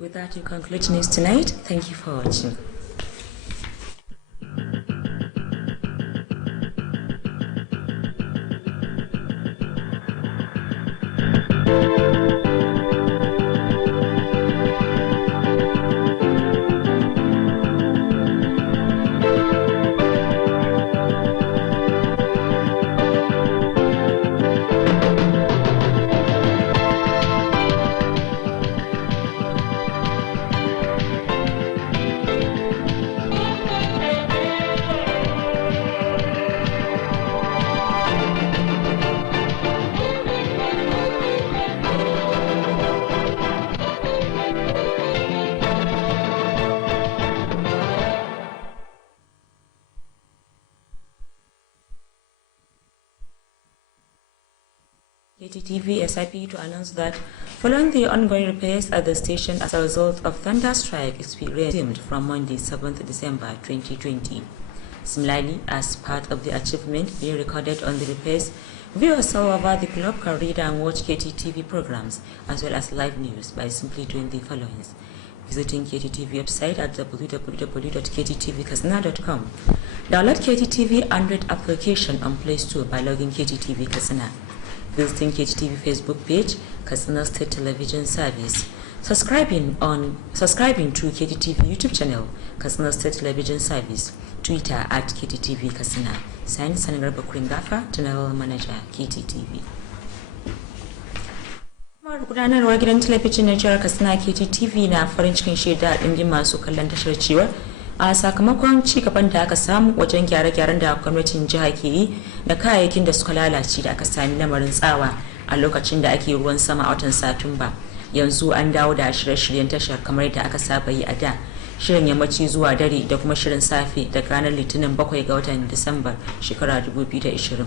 With that, we conclude news tonight. Thank you for watching. KTTV is happy to announce that following the ongoing repairs at the station as a result of thunder strike experienced from Monday 7th December 2020. Similarly, as part of the achievement being recorded on the repairs, viewers all over the globe can read and watch KTTV programs as well as live news by simply doing the following: visiting KTTV website at www.kttvkatsina.com. Download KTTV Android application on Play Store by logging KTTV Katsina. Visiting KTTV Facebook page, Katsina State Television Service. Subscribing to KTTV YouTube channel, Katsina State Television Service. Twitter at KTTV Katsina. Signed, Sanigarba Kuringafa, General Manager, KTTV. Gudanarwar gidan talabijin na jihar Katsina KTTV na farin cikin shaida ɗin masu kallon tashar cewa a sakamakon ci gaban da aka samu wajen gyare-gyaren da gwamnatin jiha ke yi da kayayyakin da suka lalace da aka sami lamarin tsawa a lokacin da ake ruwan sama a watan Satumba. Yanzu an dawo da shirye-shiryen tashar kamar da aka saba yi a da. Shirin yammaci zuwa dare da kuma shirin safe daga ranar Litinin 7 ga watan Disamba shekara 2020.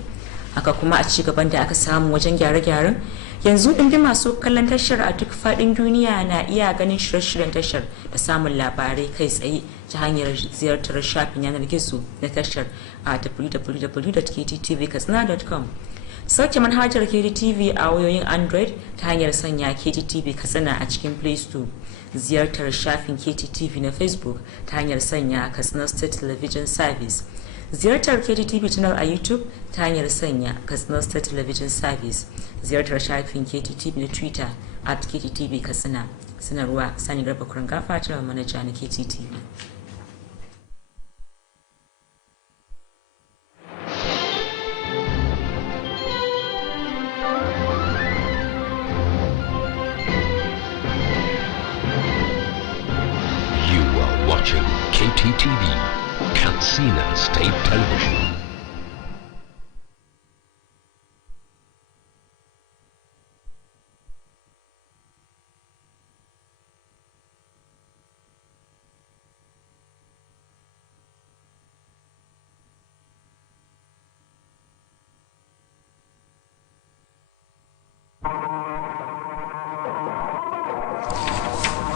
Haka kuma a ci gaban da aka samu wajen gyare-gyaren, yanzu ɗimbin masu kallon tashar a duk faɗin duniya na iya ganin shirye-shiryen tashar da samun labarai kai tsaye ta hanyar ziyartar shafin yanar gizo na tashar a www.kttvkatsina.com. Sauke manhajar KTTV a wayoyin Android ta hanyar sanya KTTV Katsina a cikin Play Store. Ziyartar shafin KTTV na Facebook ta hanyar sanya Katsina State Television Service. Ziyartar KTTV channel a YouTube ta hanyar sanya Katsina State Television Service. Ziyartar shafin KTTV na Twitter at KTTV Katsina. Sanarwa Sani Garba Kurangafa, General Manager na KTTV. watching KTTV, Katsina State Television.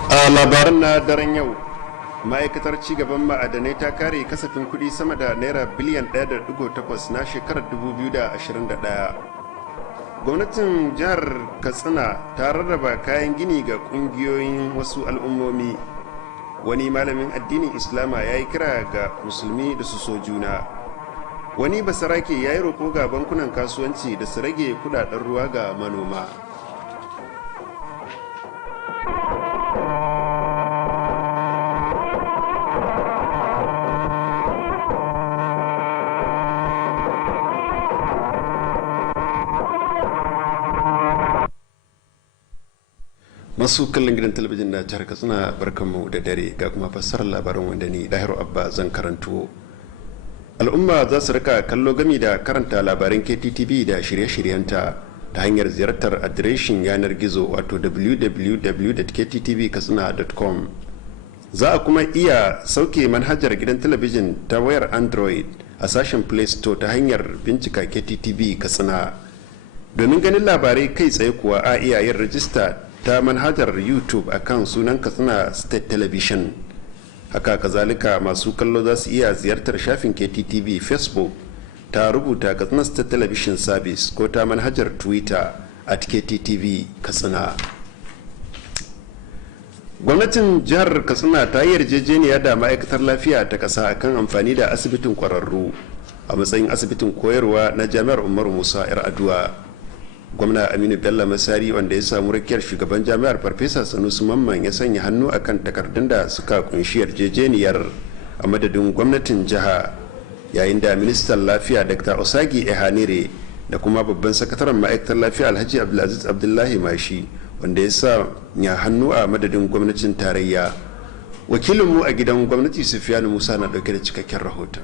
A labaran na daren yau, ma'aikatar cigaban ma'adanai ta kare kasafin kuɗi sama da naira biliyan 1.8 na shekarar 2021. Gwamnatin jihar Katsina ta rarraba kayan gini ga ƙungiyoyin wasu al'ummomi. Wani malamin addinin Islama ya yi kira ga musulmi da su so juna. Wani basarake ya yi roƙo ga bankunan kasuwanci da su rage kudaden ruwa ga manoma. Masu kallon gidan talabijin na jihar Katsina, barkanmu da dare ga kuma fassarar labarin wanda ni Dahiru Abba zan karanto. Al'umma za su rika kallo gami da karanta labaran KTTV da shirye-shiryenta ta hanyar ziyartar adireshin yanar gizo wato www.kttvkatsina.com. Za a kuma iya sauke manhajar gidan talabijin ta wayar Android a sashen Play Store ta hanyar bincika KTTV Katsina. Domin ganin labarai kai tsaye kuwa a iya yin rajista ta manhajar YouTube akan sunan Katsina State Television. Haka kazalika masu kallo za su iya ziyartar shafin KTTV Facebook ta rubuta Katsina State Television Service ko ta manhajar Twitter @KTTV Katsina. Gwamnatin jihar Katsina ta yi yarjejeniya da ma'aikatar lafiya ta ƙasa akan amfani da asibitin ƙwararru a matsayin asibitin koyarwa na Jami'ar Umaru Musa 'yar Aduwa. Gwamna Aminu Bello Masari, wanda ya samu rakiyar shugaban jami'ar Farfesa Sanusi Mamman, ya sanya hannu akan takardun da suka kunshi yarjejeniyar a madadin gwamnatin jiha, yayin da ministan lafiya Dr. Osagi Ehanire da kuma babban sakataren ma'aikatar lafiya Alhaji Abdulaziz Abdullahi Mashi, wanda ya sanya hannu a madadin gwamnatin tarayya. Wakilinmu a gidan gwamnati Sufiyanu Musa na dauke da cikakken rahoton.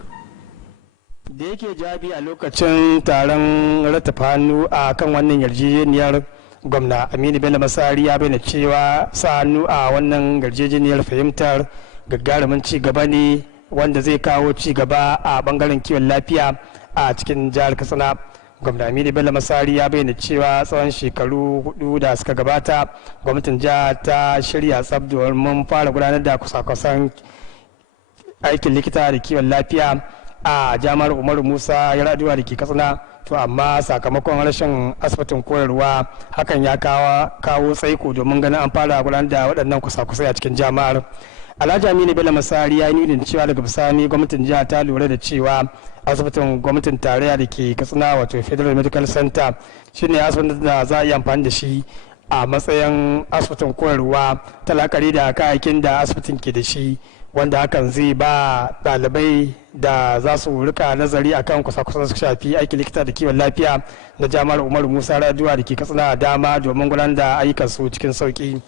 Da yake jawabi a lokacin taron rattafa hannu a kan wannan yarjejeniyar, gwamna Aminu Bello Masari ya bayyana cewa sa hannu a wannan yarjejeniyar fahimtar gagarumin ci gaba ne wanda zai kawo ci gaba a bangaren kiwon lafiya a cikin jihar Katsina. Gwamna Aminu Bello Masari ya bayyana cewa tsawon shekaru 4 da suka gabata gwamnatin jihar ta shirya tsab domin fara gudanar da kusa-kusan aikin likita da kiwon lafiya a jami'ar Umaru Musa ya raduwa da ke Katsina, to amma sakamakon rashin asibitin koyarwa hakan ya kawo tsaiko domin ganin an fara gudanar da waɗannan kusa-kusai a cikin jami'ar. Alhaji Aminu Bello Masari ya yi nuni cewa daga bisani gwamnatin jiha ta lura da cewa asibitin gwamnatin tarayya da ke Katsina wato Federal Medical Center shine asibitin da za a yi amfani da shi a matsayin asibitin koyarwa ta la'akari da kayayyakin da asibitin ke da shi, wanda hakan zai ba ɗalibai da za su rika nazari akan kusa-kusan su shafi aikin likita da kiwon lafiya na jami'ar Umaru Musa Raduwa da ke Katsina dama domin gudanar da ayyukansu cikin sauki.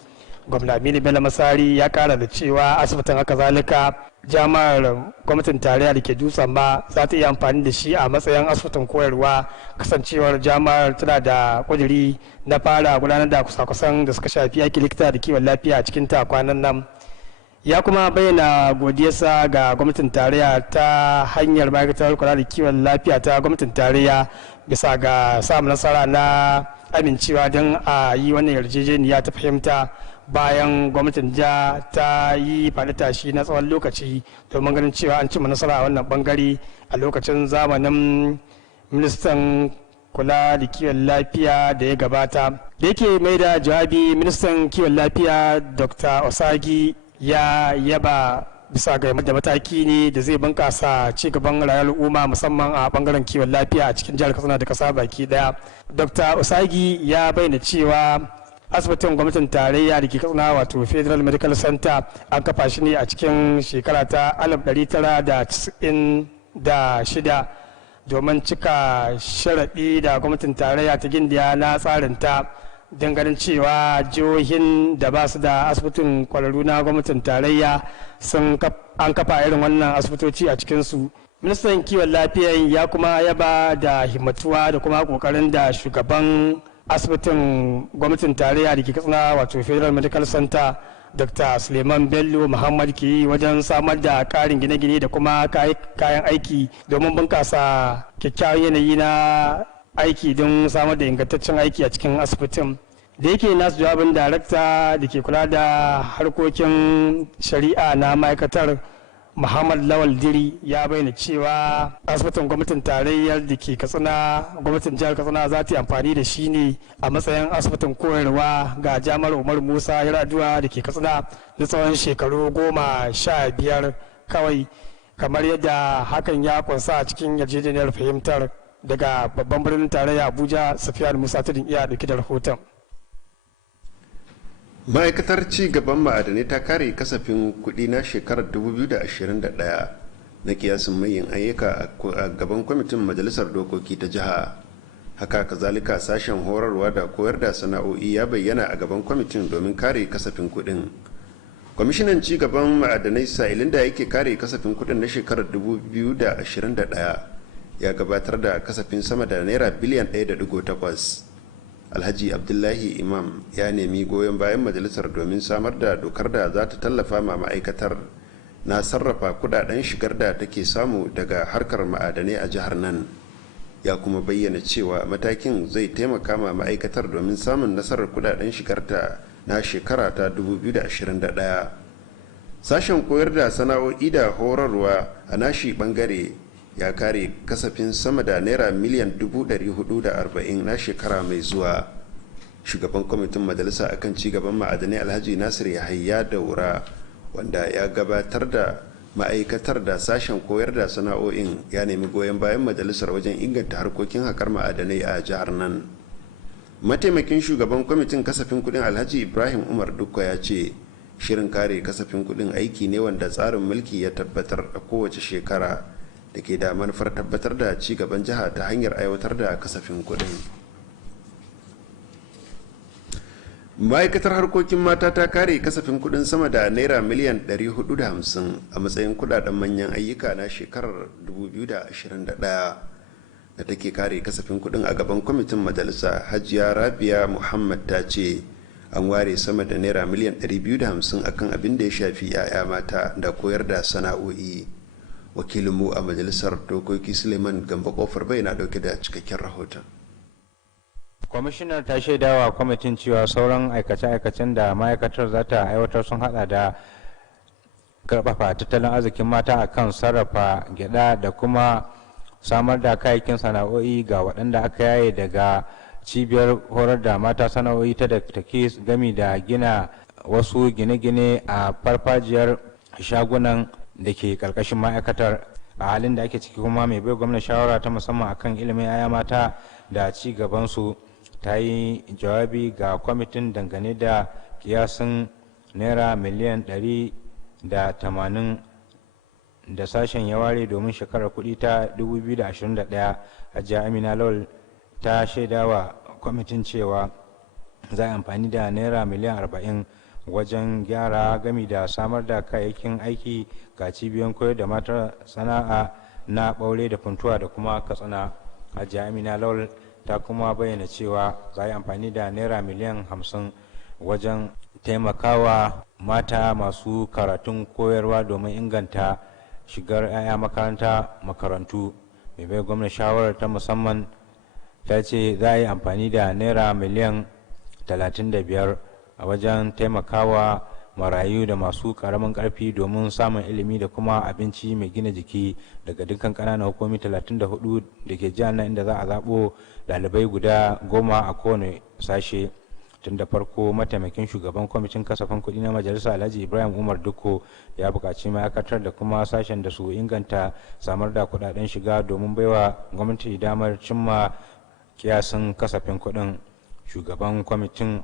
Gwamna Aminu Bello Masari ya kara da cewa asibitin haka zalika jami'ar gwamnatin tarayya da ke Dutsen ma za ta iya amfani da shi a matsayin asibitin koyarwa, kasancewar jami'ar tana da kuduri na fara gudanar da kusa-kusan da suka shafi aikin likita da kiwon lafiya a cikin ta kwanan nan. Ya kuma bayyana godiyarsa ga gwamnatin tarayya ta hanyar ma'aikatar kula da kiwon lafiya ta gwamnatin tarayya bisa ga samun nasara na amincewa don a yi wannan yarjejeniya ta fahimta bayan gwamnatin jiha ta yi faɗi tashi na tsawon lokaci domin ganin cewa an cimma nasara a wannan bangare a lokacin zamanin ministan kula da kiwon lafiya da ya gabata. Da yake mai da jawabi, ministan kiwon lafiya Dr. Osagi ya yaba bisa ga da mataki ne da zai bunkasa ci gaban rayuwar al'umma musamman a bangaren kiwon lafiya a cikin jihar Katsina da kasa baki daya. Dr. Osagi ya bayyana cewa asibitin gwamnatin tarayya da ke Katsina wato Federal Medical Center an kafa shi ne a cikin shekara ta 1996 domin cika sharaɗi da gwamnatin tarayya ta gindiya na tsarinta ganin cewa jihohin da ba su da asibitin kwararru na gwamnatin tarayya an kafa irin wannan asibitoci a cikinsu. Ministan kiwon lafiya ya kuma yaba da himmatuwa da kuma kokarin da shugaban asibitin gwamnatin tarayya da ke Katsina wato Federal Medical Center Dr. Suleiman Bello Muhammad ke yi wajen samar da karin gine-gine da kuma kayan aiki domin bunkasa kyakkyawan yanayi na aiki don samar da ingantaccen aiki a cikin asibitin. Da yake nasu jawabin darakta da ke kula da harkokin shari'a na ma'aikatar Muhammad Lawal Diri ya bayyana cewa asibitin gwamnatin tarayyar da ke Katsina gwamnatin jihar Katsina za ta yi amfani da shi ne a matsayin asibitin koyarwa ga jami'ar Umar Musa Yar'adua da ke Katsina na tsawon shekaru 15 kawai, kamar yadda hakan ya kunsa a cikin yarjejeniyar fahimtar. Daga babban birnin tarayya Abuja, Safiyan Musa Tudun iya dauki da rahoton. Ma'aikatar ci gaban ma'adanai ta kare kasafin kuɗi na shekarar 2021 na kiyasin mayin ayyuka a gaban kwamitin majalisar dokoki ta jiha. Haka kazalika sashen horarwa da koyar da sana'o'i ya bayyana a gaban kwamitin domin kare kasafin kuɗin. Kwamishinan ci gaban ma'adanai sa'ilin da yake kare kasafin kuɗin na shekarar 2021 ya gabatar da kasafin sama da naira biliyan 1.8. Alhaji Abdullahi Imam ya nemi goyon bayan majalisar domin samar da dokar da za ta tallafa ma ma'aikatar na sarrafa kudaden shigar da take samu daga harkar ma'adanai a jihar nan. Ya kuma bayyana cewa matakin zai taimaka ma ma'aikatar domin samun nasarar kudaden shigarta na shekara ta 2021. Sashen koyar da sana'o'i da horarwa a nashi bangare ya kare kasafin sama da naira miliyan 440 na shekara mai zuwa. Shugaban kwamitin majalisa akan cigaban ma'adanai Alhaji Nasir Yahaya Daura, wanda ya gabatar da ma'aikatar da sashen koyar da sana'o'in, ya nemi goyon bayan majalisar wajen inganta harkokin haƙar ma'adanai a jihar nan. Mataimakin shugaban kwamitin kasafin kudin Alhaji Ibrahim Umar Dukko ya ce shirin kare kasafin kudin aiki ne wanda tsarin mulki ya tabbatar a kowace shekara da ke da manufar tabbatar da ci gaban jiha ta hanyar aiwatar da kasafin kudin. Ma'aikatar harkokin mata ta kare kasafin kudin sama da naira miliyan 450 a matsayin kudaden manyan ayyuka na shekarar 2021 da take kare kasafin kudin a gaban kwamitin majalisa. Hajiya Rabia Muhammad ta ce an ware sama da naira miliyan 250 akan abin da ya shafi 'ya'ya mata da koyar da sana'o'i. Wakilinmu a majalisar dokoki Suleiman Gamba Kofar bai na dauke da cikakken rahoton. Kwamishinar ta shaidawa kwamitin cewa sauran aikace-aikacen da ma'aikatar za ta aiwatar sun hada da karfafa tattalin arzikin mata akan sarrafa gyada da kuma samar da kayayyakin sana'o'i ga waɗanda aka yaye daga cibiyar horar da mata sana'o'i ta da take gami da gina wasu gine-gine a farfajiyar shagunan da ke karkashin ma'aikatar. A halin da ake ciki kuma mai bai gwamnati shawara ta musamman akan ilimin 'ya'ya mata da ci gabansu ta yi jawabi ga kwamitin dangane da kiyasin naira miliyan 180 da sashen ya ware domin shekarar kudi ta 2021. Hajiya Amina Lawal ta shaidawa kwamitin cewa za a amfani da naira miliyan 40 wajen gyara gami da samar da kayayyakin aiki ga cibiyoyin koyar da mata sana'a na ɓaure da funtuwa da kuma Katsina. Hajiya Amina Lawal ta kuma bayyana cewa za a yi amfani da naira miliyan 50 wajen taimakawa mata masu karatun koyarwa domin inganta shigar 'ya'ya makarantu. Mai bai gwamnati shawarar ta musamman ta ce za a yi amfani da naira miliyan 35 a wajen taimakawa marayu da masu karamin karfi domin samun ilimi da kuma abinci mai gina jiki daga dukkan kananan hukumi 34 da ke jihar nan, inda za a zaɓo ɗalibai guda 10 a kowane sashe. Tun da farko mataimakin shugaban kwamitin kasafin kuɗi na majalisa Alhaji Ibrahim Umar Dukko ya buƙaci ma'aikatar da kuma sashen da su inganta samar da kuɗaɗen shiga domin baiwa gwamnati damar cimma kiyasin kasafin kuɗin. Shugaban kwamitin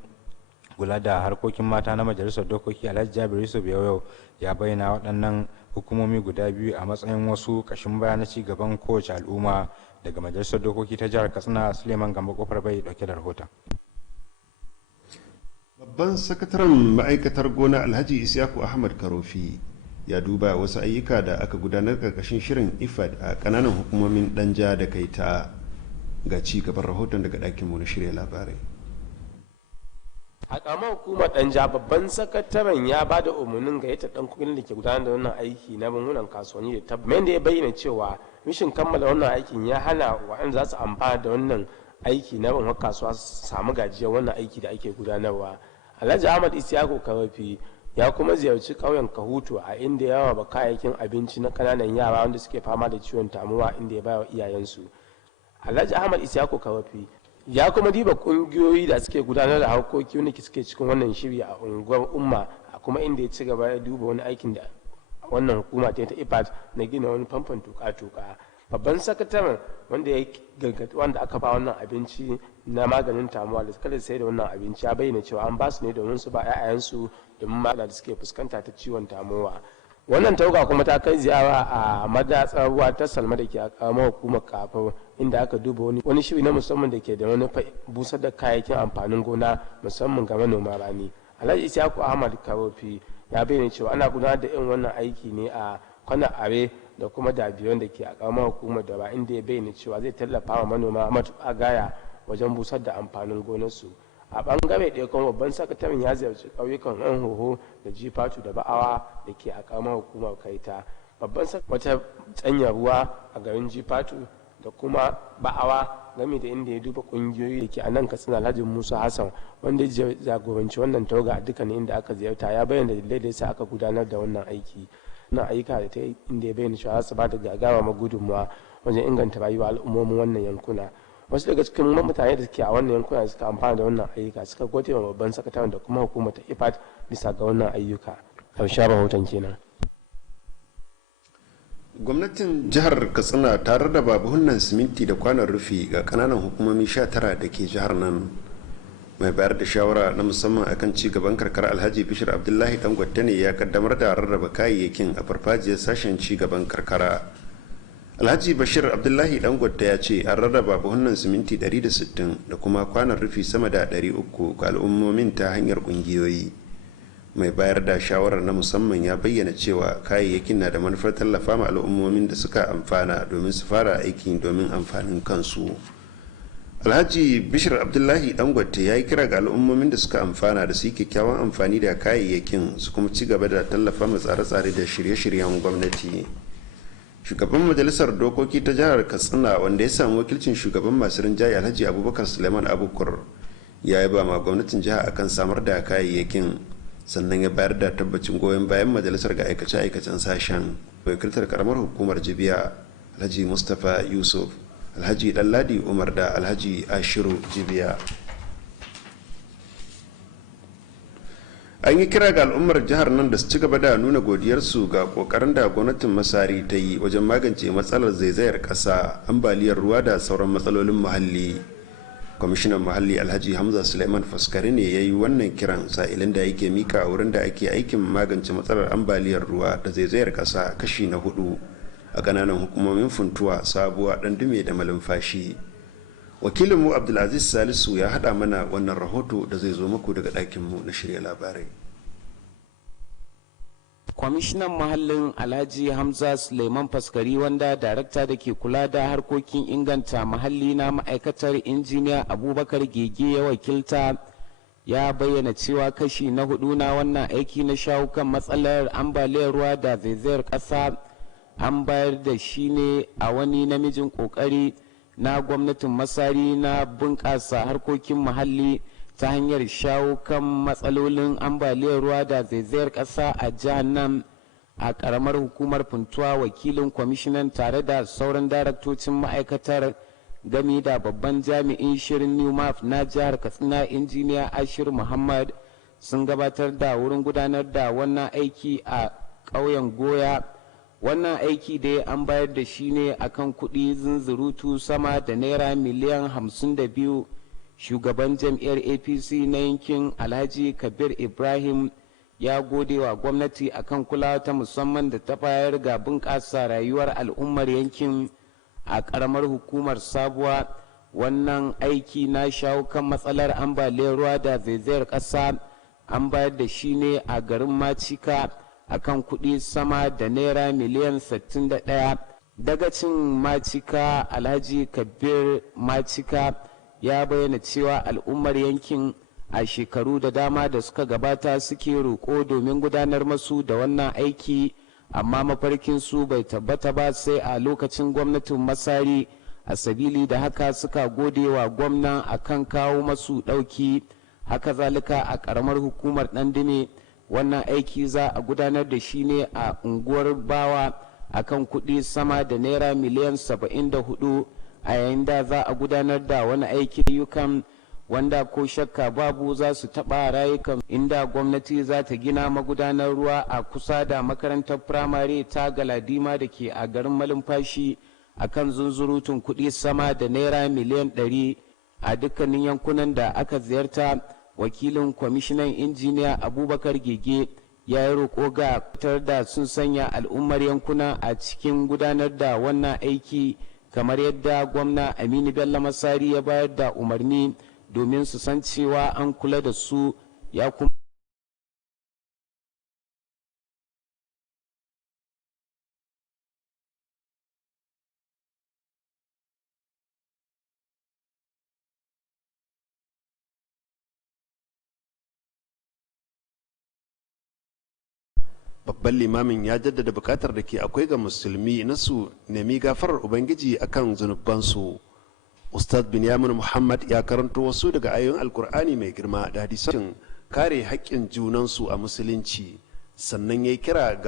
kula da harkokin mata na majalisar dokoki Alhaji Jabir Yusuf yau ya bayyana waɗannan hukumomi guda biyu a matsayin wasu ƙashin baya na ci gaban kowace al'umma. Daga majalisar dokoki ta jihar Katsina, Suleiman Gamba Kofar bai dauke da rahoton. Babban sakataren ma'aikatar gona Alhaji Isyaku Ahmad Karofi ya duba wasu ayyuka da aka gudanar karkashin shirin IFAD a kananan hukumomin Danja da Kaita. Ga ci gaban rahoton daga ɗakinmu na shirya labarai. A ƙaramar hukumar Danja, babban sakataren ya ba da umarnin gayyata ɗan kudin da ke gudanar da wannan aiki na bangunan kasuwanni da tabbatar da ya bayyana cewa mishin kammala wannan aikin ya hana waɗanda za su amfana da wannan aiki na bangunan kasuwa su samu gajiyar wannan aiki da ake gudanarwa. Alhaji Ahmad Isyaku Karofi ya kuma ziyarci ƙauyen Kahutu a inda ya raba kayayyakin abinci na ƙananan yara wanda suke fama da ciwon tamuwa inda ya bayar iyayensu. Alhaji Ahmad Isyaku Karofi ya kuma diba kungiyoyi da suke gudanar da harkoki wanda suke cikin wannan shiri a unguwar Umma, a kuma inda ya ci gaba da duba wani aikin da wannan hukuma ta IFAD na gina wani famfon tuka-tuka. Babban sakataren wanda ya gargaɗi wanda aka ba wannan abinci na maganin tamuwa da kada sai da wannan abinci ya bayyana cewa an ba su ne domin su ba 'ya'yansu domin magana da suke fuskanta ta ciwon tamuwa. Wannan tauga kuma ta kai ziyara a madatsar ruwa ta Salma da ke a karamar hukumar Kafur, inda aka duba wani shiri na musamman da ke da wani busar da kayayyakin amfanin gona musamman ga manoma rani. Alhaji Isyaku Ahmad Karofi ya bayyana cewa ana gudanar da irin wannan aiki ne a Kwana Are da kuma Dabiyon da ke a karamar hukumar da ba, inda ya bayyana cewa zai tallafa wa manoma matuƙa gaya wajen busar da amfanin gonarsu. A bangare ɗaya kuma babban sakataren ya ziyarci ƙauyukan yan hoho da jifatu da ba'awa da ke a ƙaramar hukumar Kaita. Babban wata tsanyar ruwa a garin jifatu da kuma ba'awa game da inda ya duba ƙungiyoyi da ke a nan Katsina. Alhaji Musa Hassan wanda ya jagoranci wannan tawaga a dukkanin inda aka ziyarta ya bayyana dalilai da yasa aka gudanar da wannan aiki. Wannan ayyuka da ta inda ya bayyana cewa za su ba da gagarumar gudunmawa wajen inganta rayuwar al'ummomin wannan yankuna. Wasu daga cikin mutane da suke a wannan yankuna suka amfana da wannan ayyuka suka gode wa babban sakataren da kuma hukumar ta IFAD bisa ga wannan ayyuka. Karshen rahoton kenan. Gwamnatin jihar Katsina ta rarraba buhunan siminti da kwanon rufi ga kananan hukumomi 19 da ke jihar nan. Mai bayar da shawara na musamman akan ci gaban karkara Alhaji Bishir Abdullahi Dangote ne ya kaddamar da rarraba kayayyakin a farfajiyar sashen ci gaban karkara. Alhaji Bashir Abdullahi Dangote ya ce an rarraba buhunan siminti 160 da kuma kwanon rufi sama da 300 ga al'ummomin ta hanyar kungiyoyi. Mai bayar da shawarar na musamman ya bayyana cewa kayayyakin na da manufar tallafa ma al'ummomin da suka amfana domin su fara aikin domin amfanin kansu. Alhaji Bishir Abdullahi Dangote ya yi kira ga al'ummomin da suka amfana da su yi kyakkyawan amfani da kayayyakin su kuma ci gaba da tallafa ma tsare-tsare da shirye-shiryen gwamnati. Shugaban majalisar dokoki ta jihar Katsina wanda ya samu wakilcin shugaban masu rinjaye Alhaji Abubakar Suleiman Abukur ya yi ba ma gwamnatin jiha akan samar da kayayyakin, sannan ya bayar da tabbacin goyon bayan majalisar ga aikace-aikacen sashen. Wakiltar karamar hukumar Jibiya Alhaji Mustapha Yusuf, Alhaji Ɗanladi Umar da Alhaji Ashiru Jibiya. An yi kira ga al'ummar jihar nan da su ci gaba da nuna godiyarsu ga kokarin da gwamnatin Masari ta yi wajen magance matsalar zaizayar ƙasa, ambaliyar ruwa da sauran matsalolin muhalli. Kwamishinan muhalli Alhaji Hamza Suleiman Faskari ne ya yi wannan kiran sa'ilin da yake mika wurin da ake aikin magance matsalar ambaliyar ruwa da zaizayar ƙasa kashi na 4 a ƙananan hukumomin Funtuwa, Sabuwa, Ɗandume da Malumfashi. Wakilinmu Abdulaziz Salisu ya haɗa mana wannan rahoto da zai zo muku daga ɗakinmu na shirya labarai. Kwamishinan muhallin Alhaji Hamza Suleiman Faskari, wanda darakta da ke kula da harkokin inganta muhalli na ma'aikatar injiniya Abubakar Gege ya wakilta, ya bayyana cewa kashi na 4 na wannan aiki na shawo kan matsalar ambaliyar ruwa da zaizayar ƙasa an bayar da shi ne a wani namijin ƙoƙari na gwamnatin Masari na bunƙasa harkokin muhalli ta hanyar shawo kan matsalolin ambaliyar ruwa da zaizayar ƙasa a jihar nan. A ƙaramar hukumar Funtuwa, wakilin kwamishinan tare da sauran daraktocin ma'aikatar gami da babban jami'in shirin newmaf na jihar Katsina injiniya Ashir Muhammad sun gabatar da wurin gudanar da wannan aiki a ƙauyen Goya. Wannan aiki dai an bayar da shi ne akan kuɗi zunzurutu sama da naira miliyan 52. Shugaban jam'iyyar APC na yankin Alhaji Kabir Ibrahim ya gode wa gwamnati akan kulawa ta musamman da ta bayar ga bunƙasa rayuwar al'ummar yankin. A ƙaramar hukumar Sabuwa, wannan aiki na shawo kan matsalar ambaliyar ruwa da zaizayar ƙasa an bayar da shi ne a garin macika akan kuɗi sama da naira miliyan 61. Dagacin macika Alhaji Kabir Macika ya bayyana cewa al'ummar yankin a shekaru da dama da suka gabata suke roƙo domin gudanar masu da wannan aiki, amma mafarkin su bai tabbata ba sai a lokacin gwamnatin Masari. A sabili da haka suka gode wa gwamna akan kawo masu ɗauki. Haka zalika a ƙaramar hukumar Ɗandime wannan aiki za a gudanar da shi ne a unguwar Bawa akan kuɗi sama da naira miliyan 74, a yayin da za a gudanar da wani aikin ayyukan wanda ko shakka babu za su taɓa rayukan, inda gwamnati za ta gina magudanar ruwa a kusa da makarantar firamare ta Galadima da ke a garin Malumfashi akan zunzurutun kuɗi sama da naira miliyan 100. A dukkanin yankunan da aka ziyarta, wakilin kwamishinan injiniya Abubakar Gege ya yi roƙo ga fitar da sun sanya al'ummar yankuna a cikin gudanar da wannan aiki, kamar yadda gwamna Aminu Bello Masari ya bayar da umarni domin su san cewa an kula da su. Ya kuma babban limamin ya jaddada bukatar da ke akwai ga musulmi na su nemi gafarar ubangiji akan zunubansu. Ustaz Binyamin Muhammad ya karanto wasu daga ayoyin alkur'ani mai girma da hadisan kare haƙƙin junansu a musulunci, sannan ya kira ga